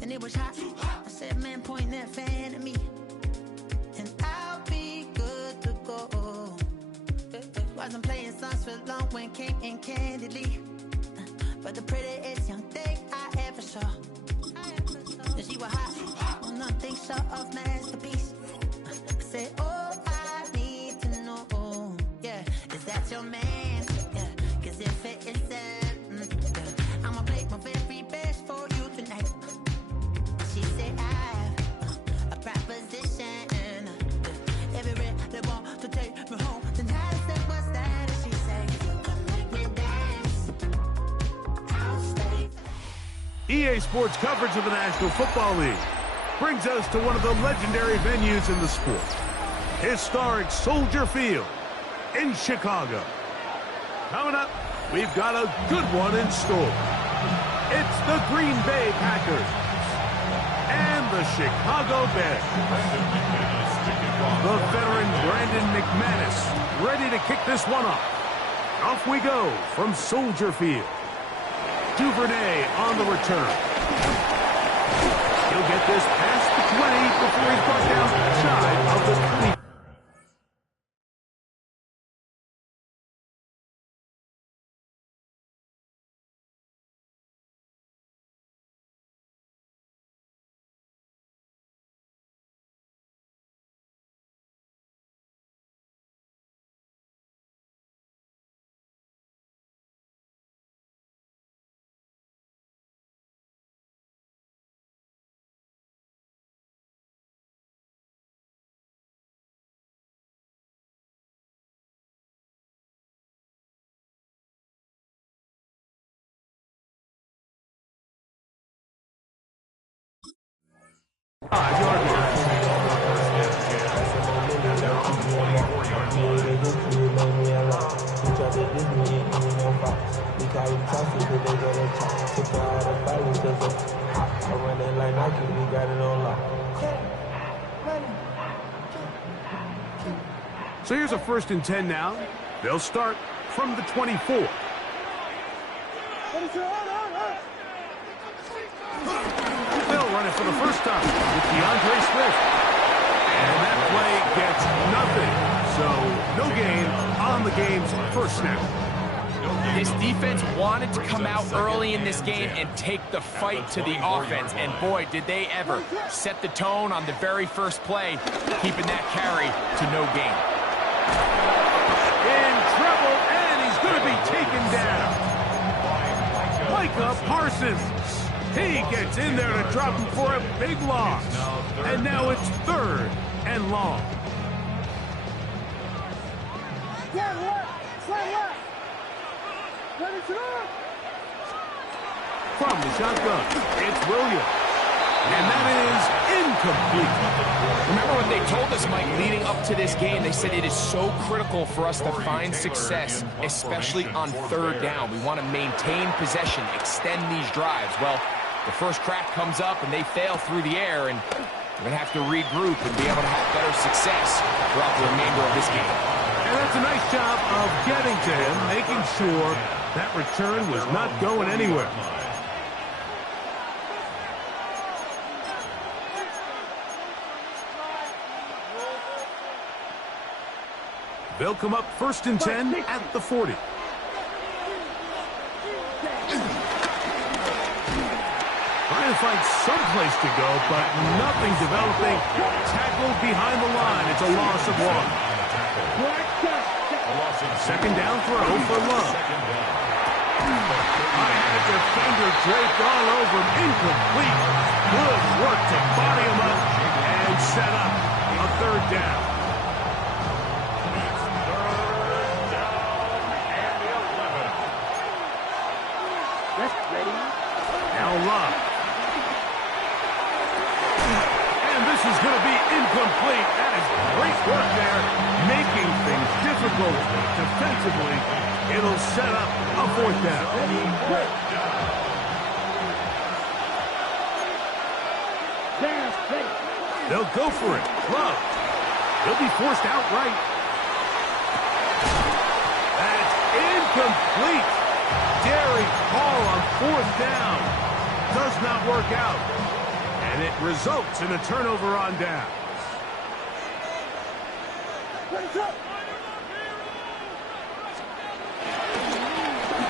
And it was hot. I said, man, point that fan at me, and I'll be good to go. Wasn't playing songs for long when came in candidly, but the prettiest young thing I ever saw. And she was hot on nothing short of masterpiece. I said, oh, I need to know, yeah, is that your man? Yeah, cause if it isn't, I'ma make my very best for you tonight. She said I have a proposition. Every really want to take me home tonight. I said, what's that? And she said, you can make me dance. I'll stay. EA Sports coverage of the National Football League brings us to one of the legendary venues in the sport. Historic Soldier Field in Chicago. Coming up, we've got a good one in store. It's the Green Bay Packers and the Chicago Bears. The veteran Brandon McManus ready to kick this one off. Off we go from Soldier Field. Duvernay on the return. He'll get this past the 20 before he's brought down shy of the 20. 5-yard line. So here's a 1st and 10 now. They'll start from the 24. They'll run it for the first time with DeAndre Swift. And that play gets nothing. So no gain on the game's first snap. This defense wanted to come out early in this game and take the fight to the offense. And boy, did they ever set the tone on the very first play, keeping that carry to no gain. In trouble, and he's going to be taken down. Micah Parsons. He gets in there to drop him for a big loss. And now it's 3rd and long. From the shotgun, it's Williams. And that is incomplete. Remember what they told us, Mike, leading up to this game? They said it is so critical for us to find success, especially on 3rd down. We want to maintain possession, extend these drives. Well, the first crack comes up and they fail through the air, and we're going to have to regroup and be able to have better success throughout the remainder of this game. And that's a nice job of getting to him, making sure that return was not going anywhere. They'll come up 1st and 10 at the 40. Trying to find some place to go, but nothing developing. Tackled behind the line. It's a loss of 1. 2nd down throw for Love. I had a defender draped all over him. Incomplete. Good work to body him up and set up a 3rd down. Now Love. And this is going to be incomplete. That is great work there, making things difficult defensively. It'll set up a 4th down. They'll go for it. Love. He'll be forced outright. That's incomplete. Derek Hall on 4th down. Does not work out. And it results in a turnover on down.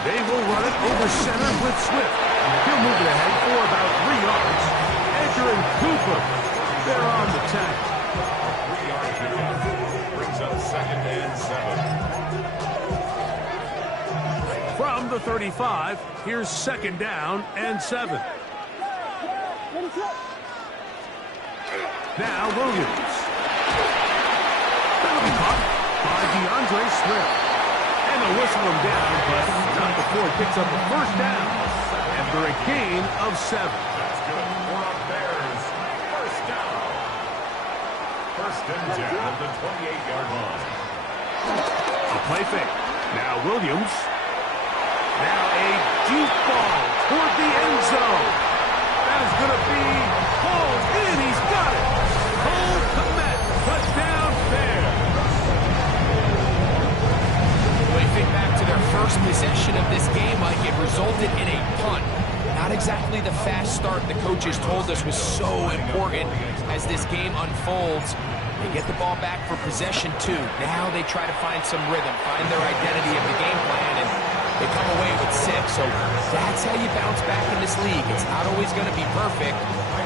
They will run it over center with Swift. He'll move it ahead for about 3 yards. Edgar and Cooper, they're on the tackle. 3 yards brings up 2nd and 7. From the 35, here's 2nd down and 7. Now Williams. That'll be caught by DeAndre Swift. And they'll whistle him down, but not before he picks up a 1st down after a gain of 7. That's good for our Bears. 1st down. 1st and 10 at the 28-yard line. A play fake. Now Williams. Now a deep ball toward the end zone. That is going to be hauled in. He's got it. Cole Kmet, touchdown Bears. When you think back to their first possession of this game, Mike, it resulted in a punt. Not exactly the fast start the coaches told us was so important as this game unfolds. They get the ball back for possession 2. Now they try to find some rhythm, find their identity of the game plan, and they come away with 6. So that's how you bounce back in this league. It's not always going to be perfect.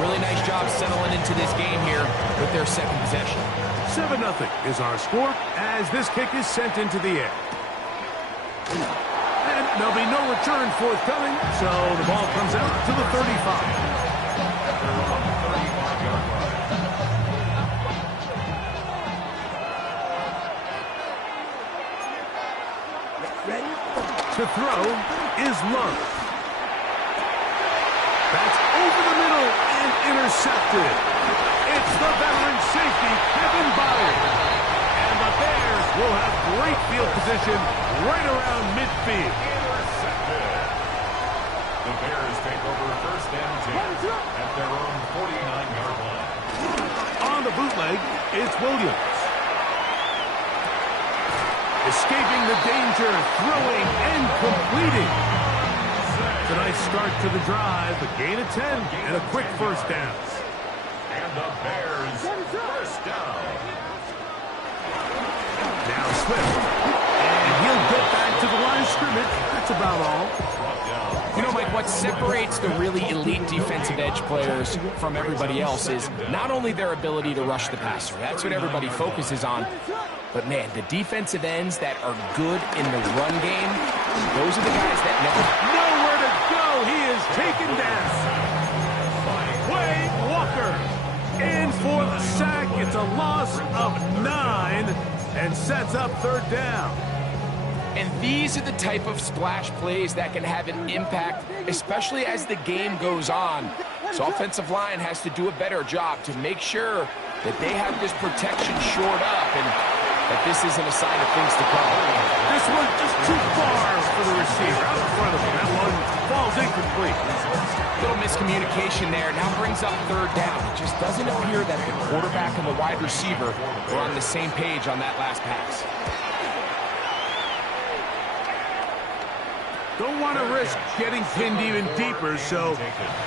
Really nice job settling into this game here with their 2nd possession. 7-0 is our score as this kick is sent into the air. And there'll be no return forthcoming, so the ball comes out to the 35. To throw is Love. That's over the middle and intercepted. It's the veteran safety, Kevin Byard. And the Bears will have great field position right around midfield. Intercepted. The Bears take over first and 10 at their own 49-yard line. On the bootleg, it's Williams. Escaping the danger, throwing and completing. It's a nice start to the drive, a gain of 10 and a quick first down. And the Bears first down. Now Swift. And he'll get back to the line of scrimmage. That's about all. You know, Mike, what separates the really elite defensive edge players from everybody else is not only their ability to rush the passer. That's what everybody focuses on. But, man, the defensive ends that are good in the run game, those are the guys that never... Nowhere to go. He is taken down. Wade Walker in for the sack. It's a loss of 9 and sets up third down. And these are the type of splash plays that can have an impact, especially as the game goes on. So offensive line has to do a better job to make sure that they have this protection shored up and that this isn't a sign of things to come. This one just too far for the receiver out in front of him. That one falls incomplete. Little miscommunication there. Now brings up third down. It just doesn't appear that the quarterback and the wide receiver were on the same page on that last pass. Don't want to risk getting pinned even deeper, so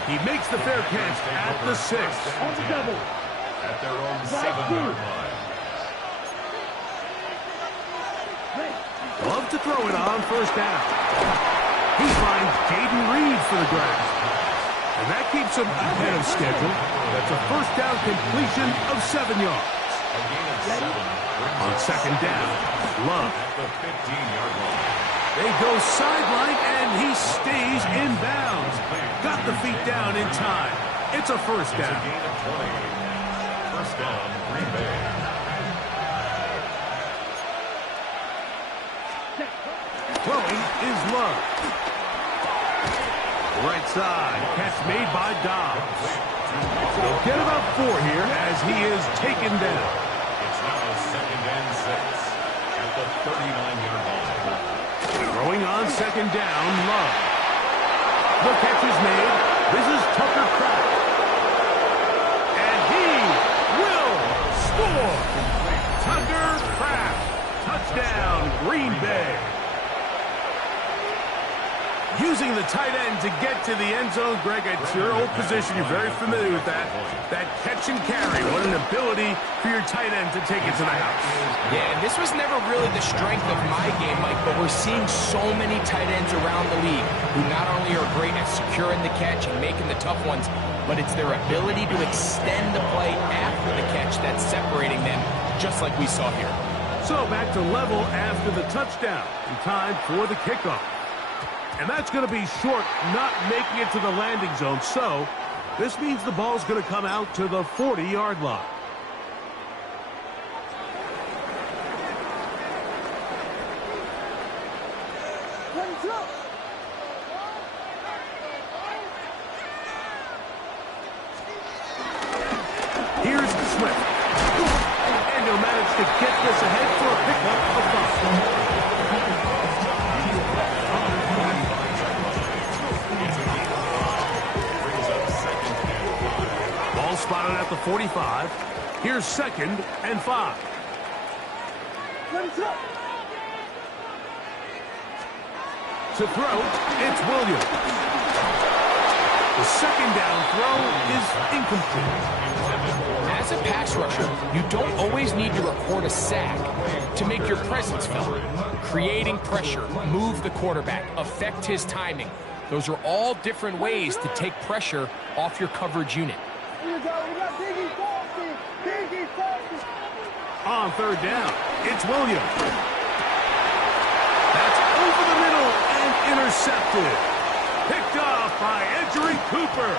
he makes the fair catch at the 6. At their own 7-yard line. Love to throw it on first down. He finds Jaden Reed for the grab. And that keeps him ahead of schedule. That's a first down completion of 7 yards. On second down, Love. At the 15-yard line. They go sideline, and he stays in bounds. Got the feet down in time. It's a first down. It's a gain of 20. First down, Green Bay. Throwing is Love. Right side, catch made by Dobbs. They'll get about 4 here as he is taken down. It's now second and 6 at the 39-yard line. Throwing on second down, Love. The catch is made. This is Tucker Kraft. And he will score. Tucker Kraft. Touchdown, Green Bay. Using the tight end to get to the end zone, Greg, it's your old position. You're very familiar with that. That catch and carry. What an ability for your tight end to take it to the house. Yeah, and this was never really the strength of my game, Mike, but we're seeing so many tight ends around the league who not only are great at securing the catch and making the tough ones, but it's their ability to extend the play after the catch that's separating them, just like we saw here. So back to level after the touchdown. In time for the kickoff. And that's going to be short, not making it to the landing zone. So this means the ball's going to come out to the 40-yard line. Here's Swift. And he'll manage to get this ahead for a pickup of 5. Spotted at the 45. Here's second and 5. To throw, it's Williams. The second down throw is incomplete. As a pass rusher, you don't always need to record a sack to make your presence felt. Creating pressure, move the quarterback, affect his timing. Those are all different ways to take pressure off your coverage unit. On third down, it's Williams. That's over the middle and intercepted. Picked off by Edgerrin Cooper.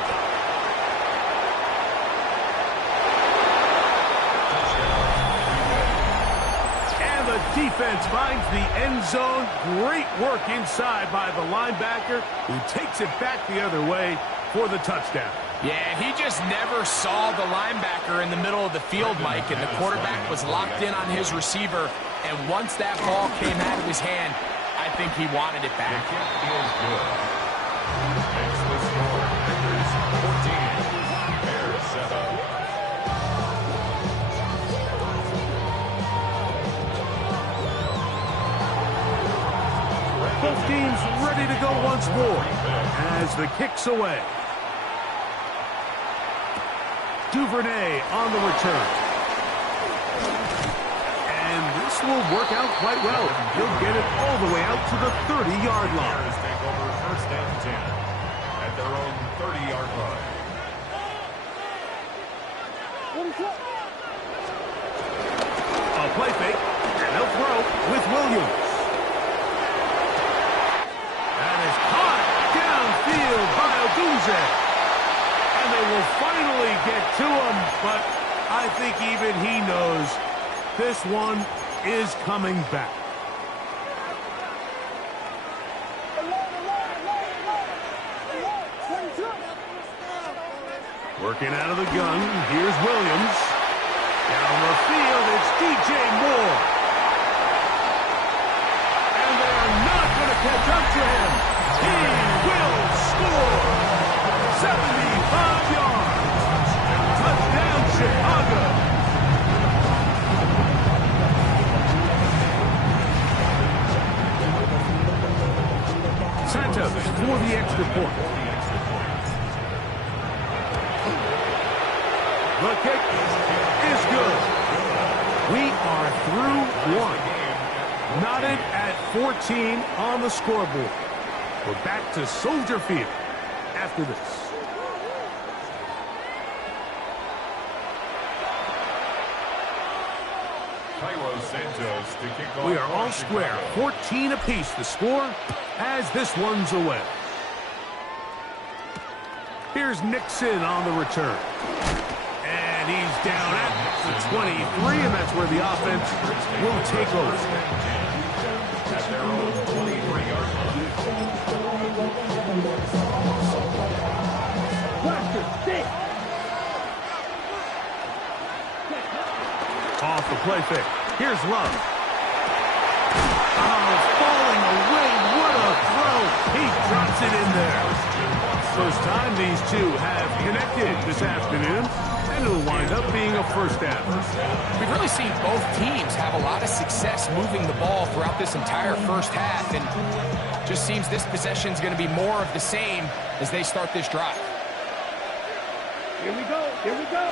And the defense finds the end zone. Great work inside by the linebacker, who takes it back the other way for the touchdown. Yeah, he just never saw the linebacker in the middle of the field, Mike, and the quarterback was locked in on his receiver. And once that ball came out of his hand, I think he wanted it back. The kick is good. Makes the score. Packers 14. Bears 7. Both teams ready to go once more as the kick's away. Duvernay on the return. And this will work out quite well. He'll get it all the way out to the 30-yard line. Bears take over first and 10 at their own 30-yard line. A play fake, and they'll throw with Williams. That is caught downfield by Ogunze. And they will finally get to him, but I think even he knows this one is coming back. Working out of the gun, here's Williams. Down the field, it's DJ Moore. And they are not going to catch up to him. He will score. 75 yards. Touchdown, Chicago. Santos for the extra point. The kick is good. We are through one. Knotted at 14 on the scoreboard. We're back to Soldier Field after this. Santos to kick off. We are all square. 14 apiece the score as this one's away. Here's Nixon on the return. And he's down at the 23, and that's where the offense will take over. At their own 23-yard line. Off the play fake. Here's Love. Oh, falling away. What a throw. He drops it in there. First time these two have connected this afternoon, and it'll wind up being a first down. We've really seen both teams have a lot of success moving the ball throughout this entire first half, and just seems this possession is going to be more of the same as they start this drive. Here we go. Here we go.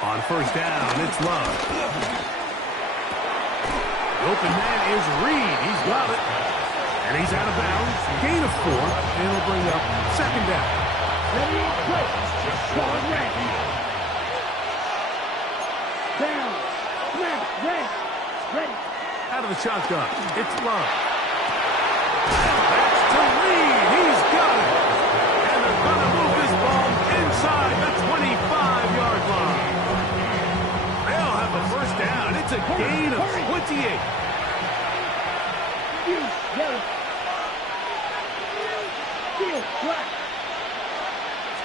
On first down, it's Love. The open man is Reed. He's got it. And he's out of bounds. Gain of 4. And it'll bring up second down. Ready, play. Ball ready. Down. Snap. Ready. Ready. Out of the shotgun. It's Love. That's to Reed. He's got it. And they're going to move this ball inside the 25-yard line. They'll have a first down. It's a gain of 28.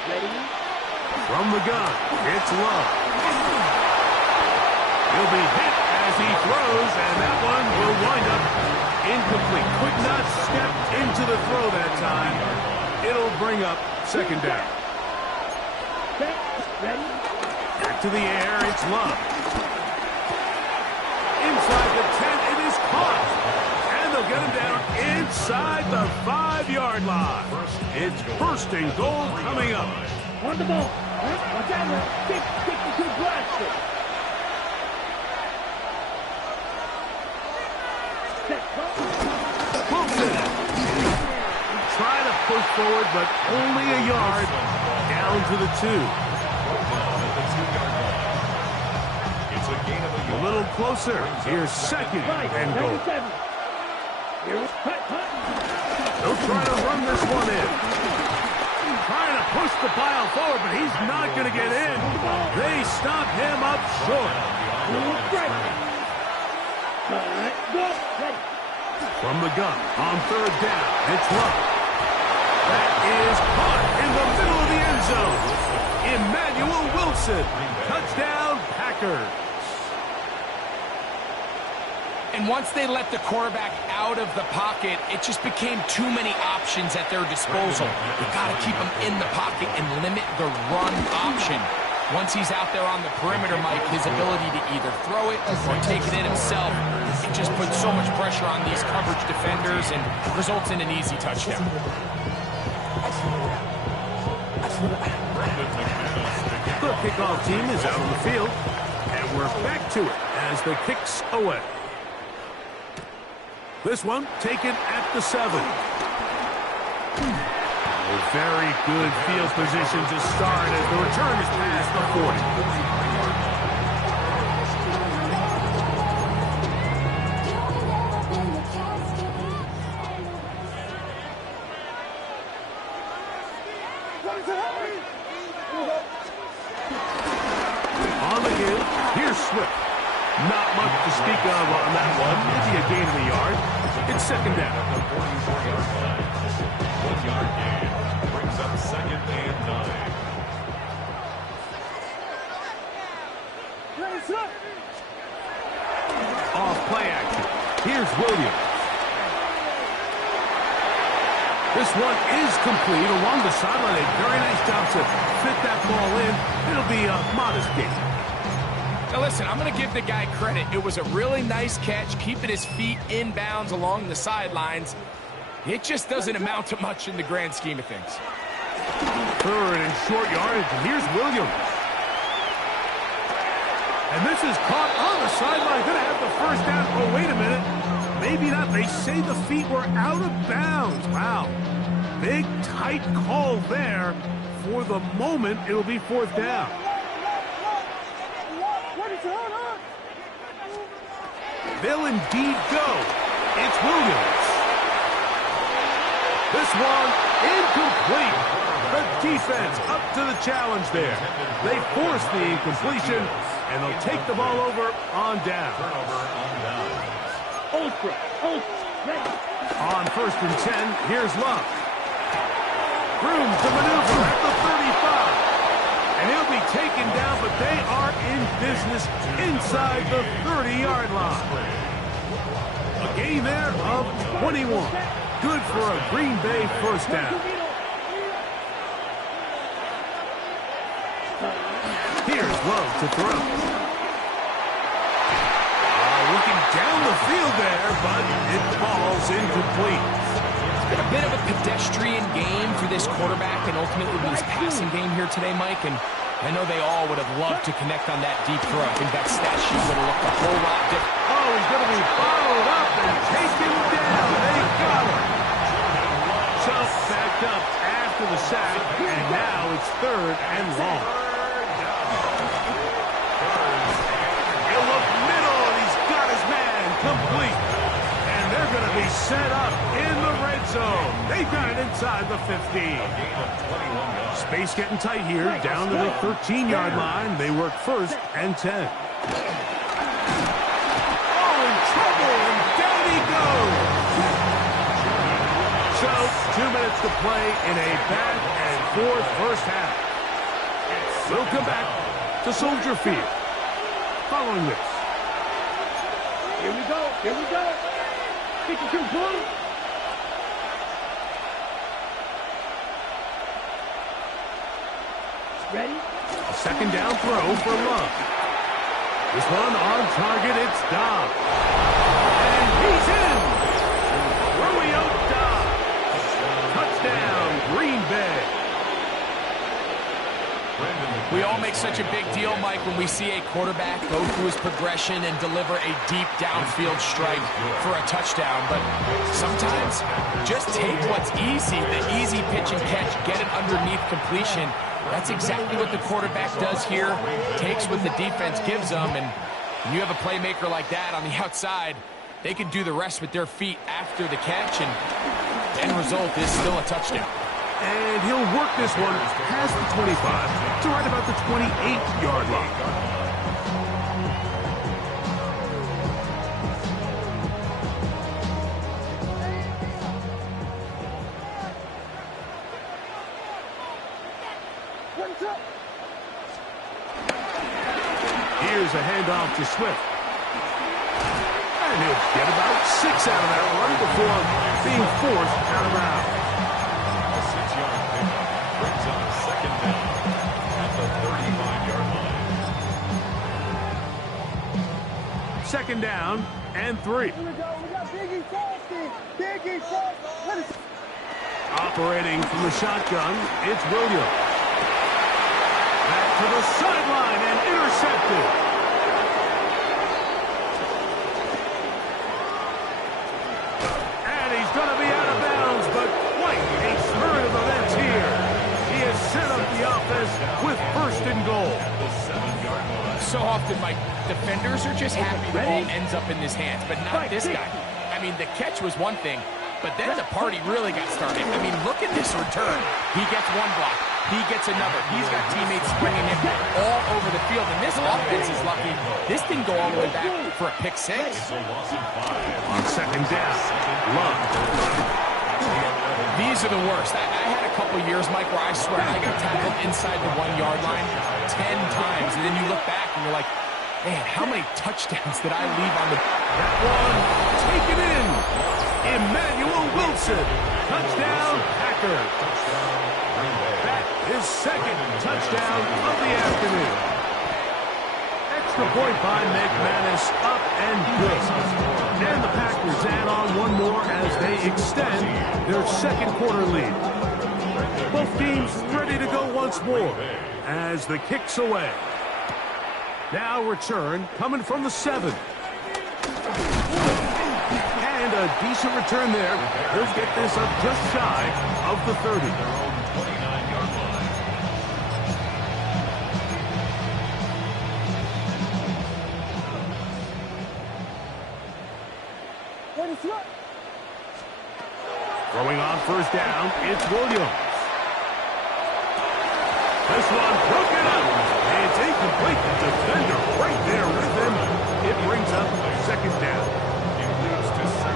Ready? From the gun, it's Love. He'll be hit as he throws, and that one will wind up incomplete. Could not step into the throw that time. It'll bring up second down. Ready? Back to the air, it's Love. Inside the 10, it is caught. And they'll get him down inside the 5-yard line. It's first and goal coming up. On the ball. Watch out now. 62 blaster. Wilson. Try to push forward, but only a yard. Down to the 2. It's a gain of a yard. A little closer. Here's second and goal. They'll try to run this one in. Trying to push the pile forward, but he's not going to get in. They stop him up short. From the gun, on third down, it's Love. That is caught in the middle of the end zone. Emmanuel Wilson. Touchdown, Packers. And once they let the quarterback out of the pocket, it just became too many options at their disposal. You got to keep him in the pocket and limit the run option. Once he's out there on the perimeter, Mike, his ability to either throw it or take it in himself, it just puts so much pressure on these coverage defenders and results in an easy touchdown. The kickoff team is out on the field, and we're back to it as the kick's away. This one taken at the 7. A very good field position to start as the return is past the 40. On the game, here's Swift. Not much to speak of on that one. Maybe a gain of a yard. It's second down. The 44-yard line. 1-yard gain brings up second and 9. Off play action. Here's Williams. This one is complete along the sideline. A very nice job to fit that ball in. It'll be a modest gain. Now listen, I'm going to give the guy credit. It was a really nice catch, keeping his feet in bounds along the sidelines. It just doesn't amount to much in the grand scheme of things. Third and short yardage, and here's Williams. And this is caught on the sideline. Going to have the first down. Oh, wait a minute. Maybe not. They say the feet were out of bounds. Wow. Big, tight call there. For the moment, it'll be fourth down. They'll indeed go. It's Williams. This one incomplete. The defense up to the challenge there. They force the incompletion, and they'll take the ball over on down. On first and 10, here's Love. Room to maneuver at the 35. And he'll be taken down, but they are in business inside the 30-yard line. A gain there of 21. Good for a Green Bay first down. Here's Love to throw. Looking down the field there, but it falls incomplete. It's been a bit of a pedestrian game for this quarterback and ultimately this passing game here today, Mike. And I know they all would have loved to connect on that deep throw. I think that stat sheet would have looked a whole lot different. Oh, he's going to be followed up and taken down. They got him. So backed up after the sack, and now it's third and long. He'll look middle, and he's got his man complete. And they're going to be set up in the red zone. They got it inside the 15. Space getting tight here, down to the 13-yard line. They work first and 10. Oh, in trouble, and down he goes. So, 2 minutes to play in a back-and-forth first half. We'll come back to Soldier Field following this. Here we go. Here we go. 52 blue. Ready? A second down throw for Love. This one on target, it's Dobb. And he's in! Romeo Dobb. Touchdown, Green Bay. We all make such a big deal, Mike, when we see a quarterback go through his progression and deliver a deep downfield strike for a touchdown. But sometimes, just take what's easy, the easy pitch and catch, get it underneath completion. That's exactly what the quarterback does here, takes what the defense gives them, and you have a playmaker like that on the outside, they can do the rest with their feet after the catch, and the end result is still a touchdown. And he'll work this one past the 25 to right about the 28-yard line. Here's a handoff to Swift. And he'll get about 6 out of that run before being forced out of bounds. A 6-yard pickup brings up second down at the 35-yard line. Second down and 3. Here we go. We got Biggie Frosty. Biggie Frosty. Operating from the shotgun, it's Williams. Back to the sideline and intercepted. And he's going to be out of bounds, but quite a turn of events here. He has set up the offense with first and goal. The 7-yard line. So often, my defenders are just happy the ball ends up in his hands, but not this guy. I mean, the catch was one thing, but then the party really got started. I mean, look at this return. He gets one block. He gets another. He's got teammates springing him all over the field, and this offense is lucky. This didn't go all the way back for a pick six. So loss of 5. On second down, Love. These are the worst. I had a couple years, Mike, where I swear I got tackled inside the 1-yard line 10 times, and then you look back and you're like, man, how many touchdowns did I leave on the... That one taken in. Emmanuel Wilson. Touchdown, Packers. That is second touchdown of the afternoon. Extra point by Mack Med, up and good. And the Packers add on one more as they extend their second quarter lead. Both teams ready to go once more as the kick's away. Now return coming from the 7. And a decent return there. He'll get this up just shy of the 30. 29-yard line. Throwing on first down, it's Williams. This one broken up. It's incomplete. The defender right there with him. It brings up second down.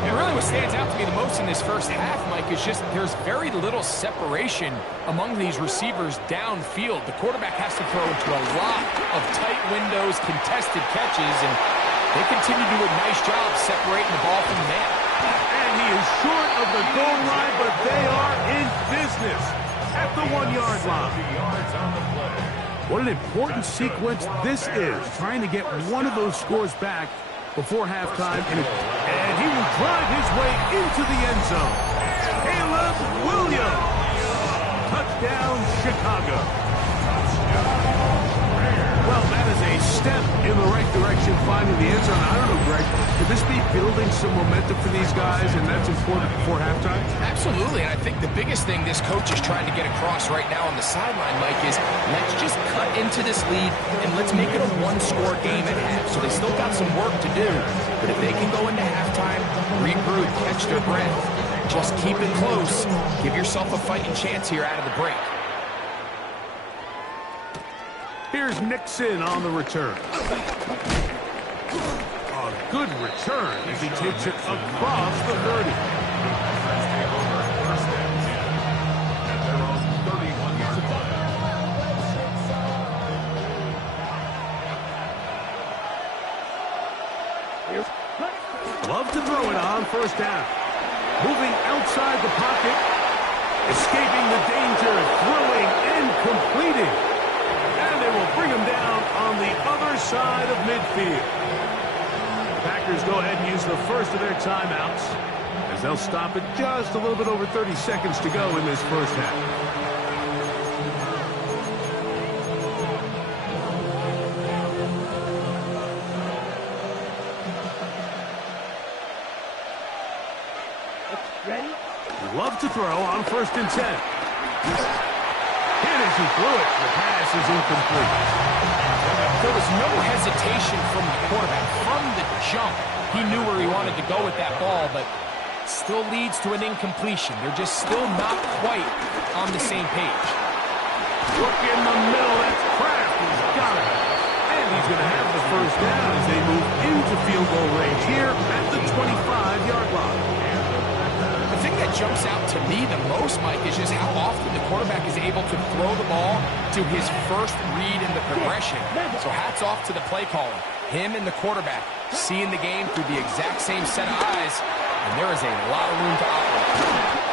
And really what stands out to me the most in this first half, Mike, is just there's very little separation among these receivers downfield. The quarterback has to throw into a lot of tight windows, contested catches, and they continue to do a nice job separating the ball from the man. And he is short of the goal line, but they are in business at the 1-yard line. What an important sequence this is, trying to get one of those scores back before halftime. And he will drive his way into the end zone. Caleb Williams. Touchdown, Chicago. Well, that is a step in the right direction, finding the end zone. I don't know, Greg, could this be building some momentum for these guys, and that's important before halftime? Absolutely, and I think the biggest thing this coach is trying to get across right now on the sideline, Mike, is let's just cut into this lead, and let's make it a one-score game at half. So they still got some work to do, but if they can go into halftime, regroup, catch their breath, just keep it close, give yourself a fighting chance here out of the break. Here's Nixon on the return. A good return as he takes it across the 30. Love to throw it on first down. Moving outside the pocket. Escaping the danger. Throwing and completing. And they will bring him down on the other side of midfield. Packers go ahead and use the first of their timeouts as they'll stop it just a little bit over 30 seconds to go in this first half. Ready? Love to throw on first and 10. Hit as he threw it. The pass is incomplete. There was no hesitation from the quarterback. From the jump, he knew where he wanted to go with that ball, but still leads to an incompletion. They're just still not quite on the same page. Look in the middle. That's Kraft. He's got it. And he's going to have the first down as they move into field goal range here at the 25-yard line. The thing that that jumps out to me the most, Mike, is just how often the quarterback is able to throw the ball to his first read in the progression. So hats off to the play caller. Him and the quarterback seeing the game through the exact same set of eyes, and there is a lot of room to operate.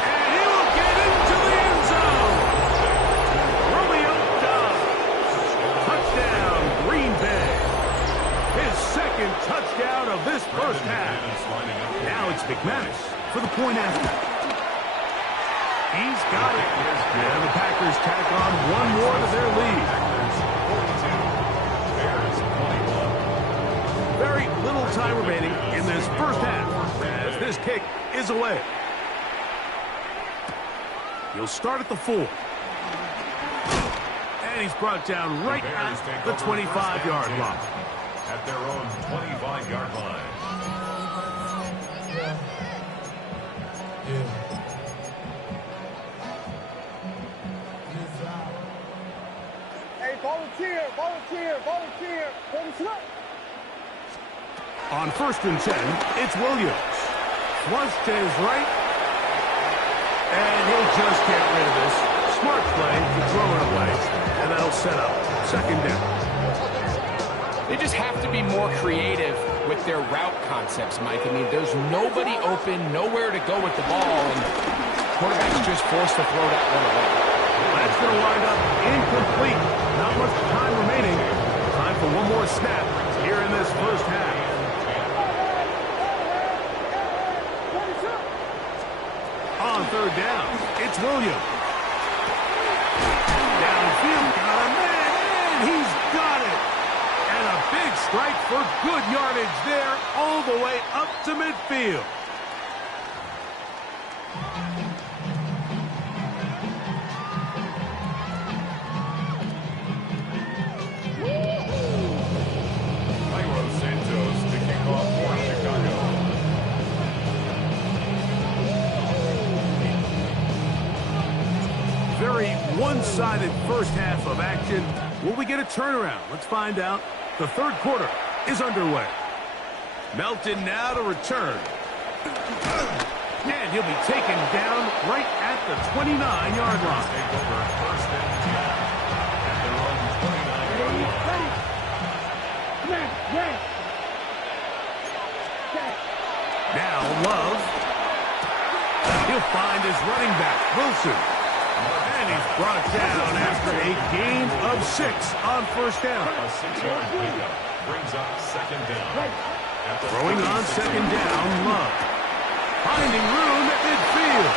And he will get into the end zone. Romeo Dobbs. Touchdown, Green Bay. His second touchdown of this first half. Now it's McManus for the point after. He's got it. And the Packers tack on one more to their lead. Very little time remaining in this first half as this kick is away. He'll start at the 4. And he's brought down right at the 25-yard line. At their own 25-yard line. Hey, volunteer. On 1st and 10, it's Williams. Flush to his right. And he'll just get rid of this. Smart play to throw it away. And that'll set up 2nd down. They just have to be more creative with their route concepts, Mike. I mean, there's nobody open, nowhere to go with the ball, and quarterback's just forced to throw that one away. That's going to wind up incomplete. Not much time remaining. Time for one more snap here in this first half. On 3rd down, it's Williams. Downfield, got a man, and he's got it. And a big strike for good yardage there all the way up to midfield. Santos to kick off for Chicago. Very one-sided first half of action. Will we get a turnaround? Let's find out. The 3rd quarter is underway. Melton now to return. And he'll be taken down right at the 29-yard line. Take over 1st and 10 at their own 29-yard line. Now Love. He'll find his running back, Wilson. And he's brought down after a gain of 6 on 1st down. A 6-yard pickup brings up 2nd down. Throwing on 2nd down, Love. Finding room at midfield.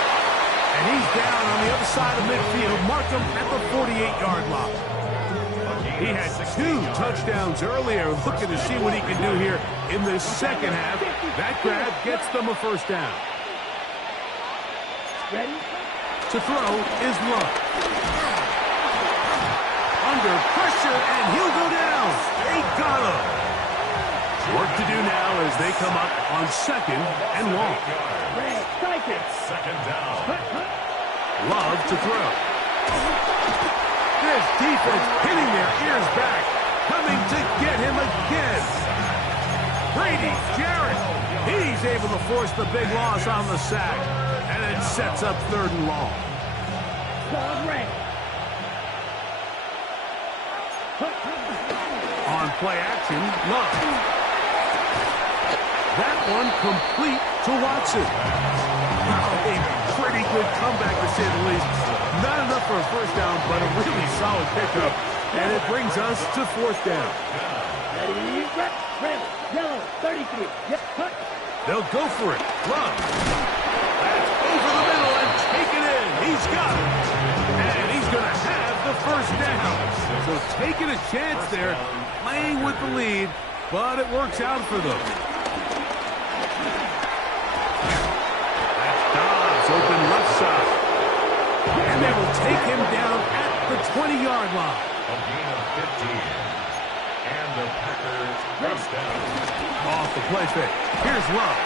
And he's down on the other side of midfield. Mark him at the 48-yard line. He had 2 touchdowns earlier. Looking to see what he can do here in this second half. That grab gets them a 1st down. Ready? To throw is Love. Under pressure, and he'll go down. They got him. Work to do now as they come up on 2nd and long. It's 2nd down. Love to throw. This defense pinning their ears back, coming to get him again. Brady Jarrett, he's able to force the big loss on the sack, and it sets up 3rd and long. On play action, Love. That one complete to Watson. A pretty good comeback, to say the least. Not enough for a 1st down, but a really solid pickup. And it brings us to 4th down. Ready, red, yellow, 33. Yep, cut. They'll go for it. Love. That's over the middle and taken in. He's got it. And he's going to have the 1st down. So taking a chance there, playing with the lead, but it works out for them. That's Dobbs open left side. And they will take him down at the 20-yard line. A gain of 15. And the Packers 1st down. Off the play fake. Here's Love.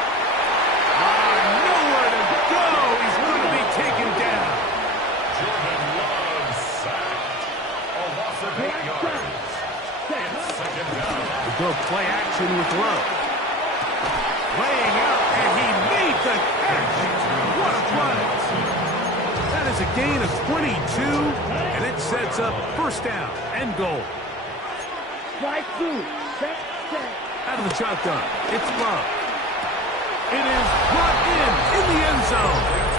Nowhere to go. He's going to be taken down. Jordan Love sacked. A loss of 8 yards. It's 2nd down. We'll go play action with Love. Laying out, and he made the catch. What a play. has a gain of 22, and it sets up first down and goal. Strike two. Set. Out of the shotgun, it's Love. It is brought in the end zone.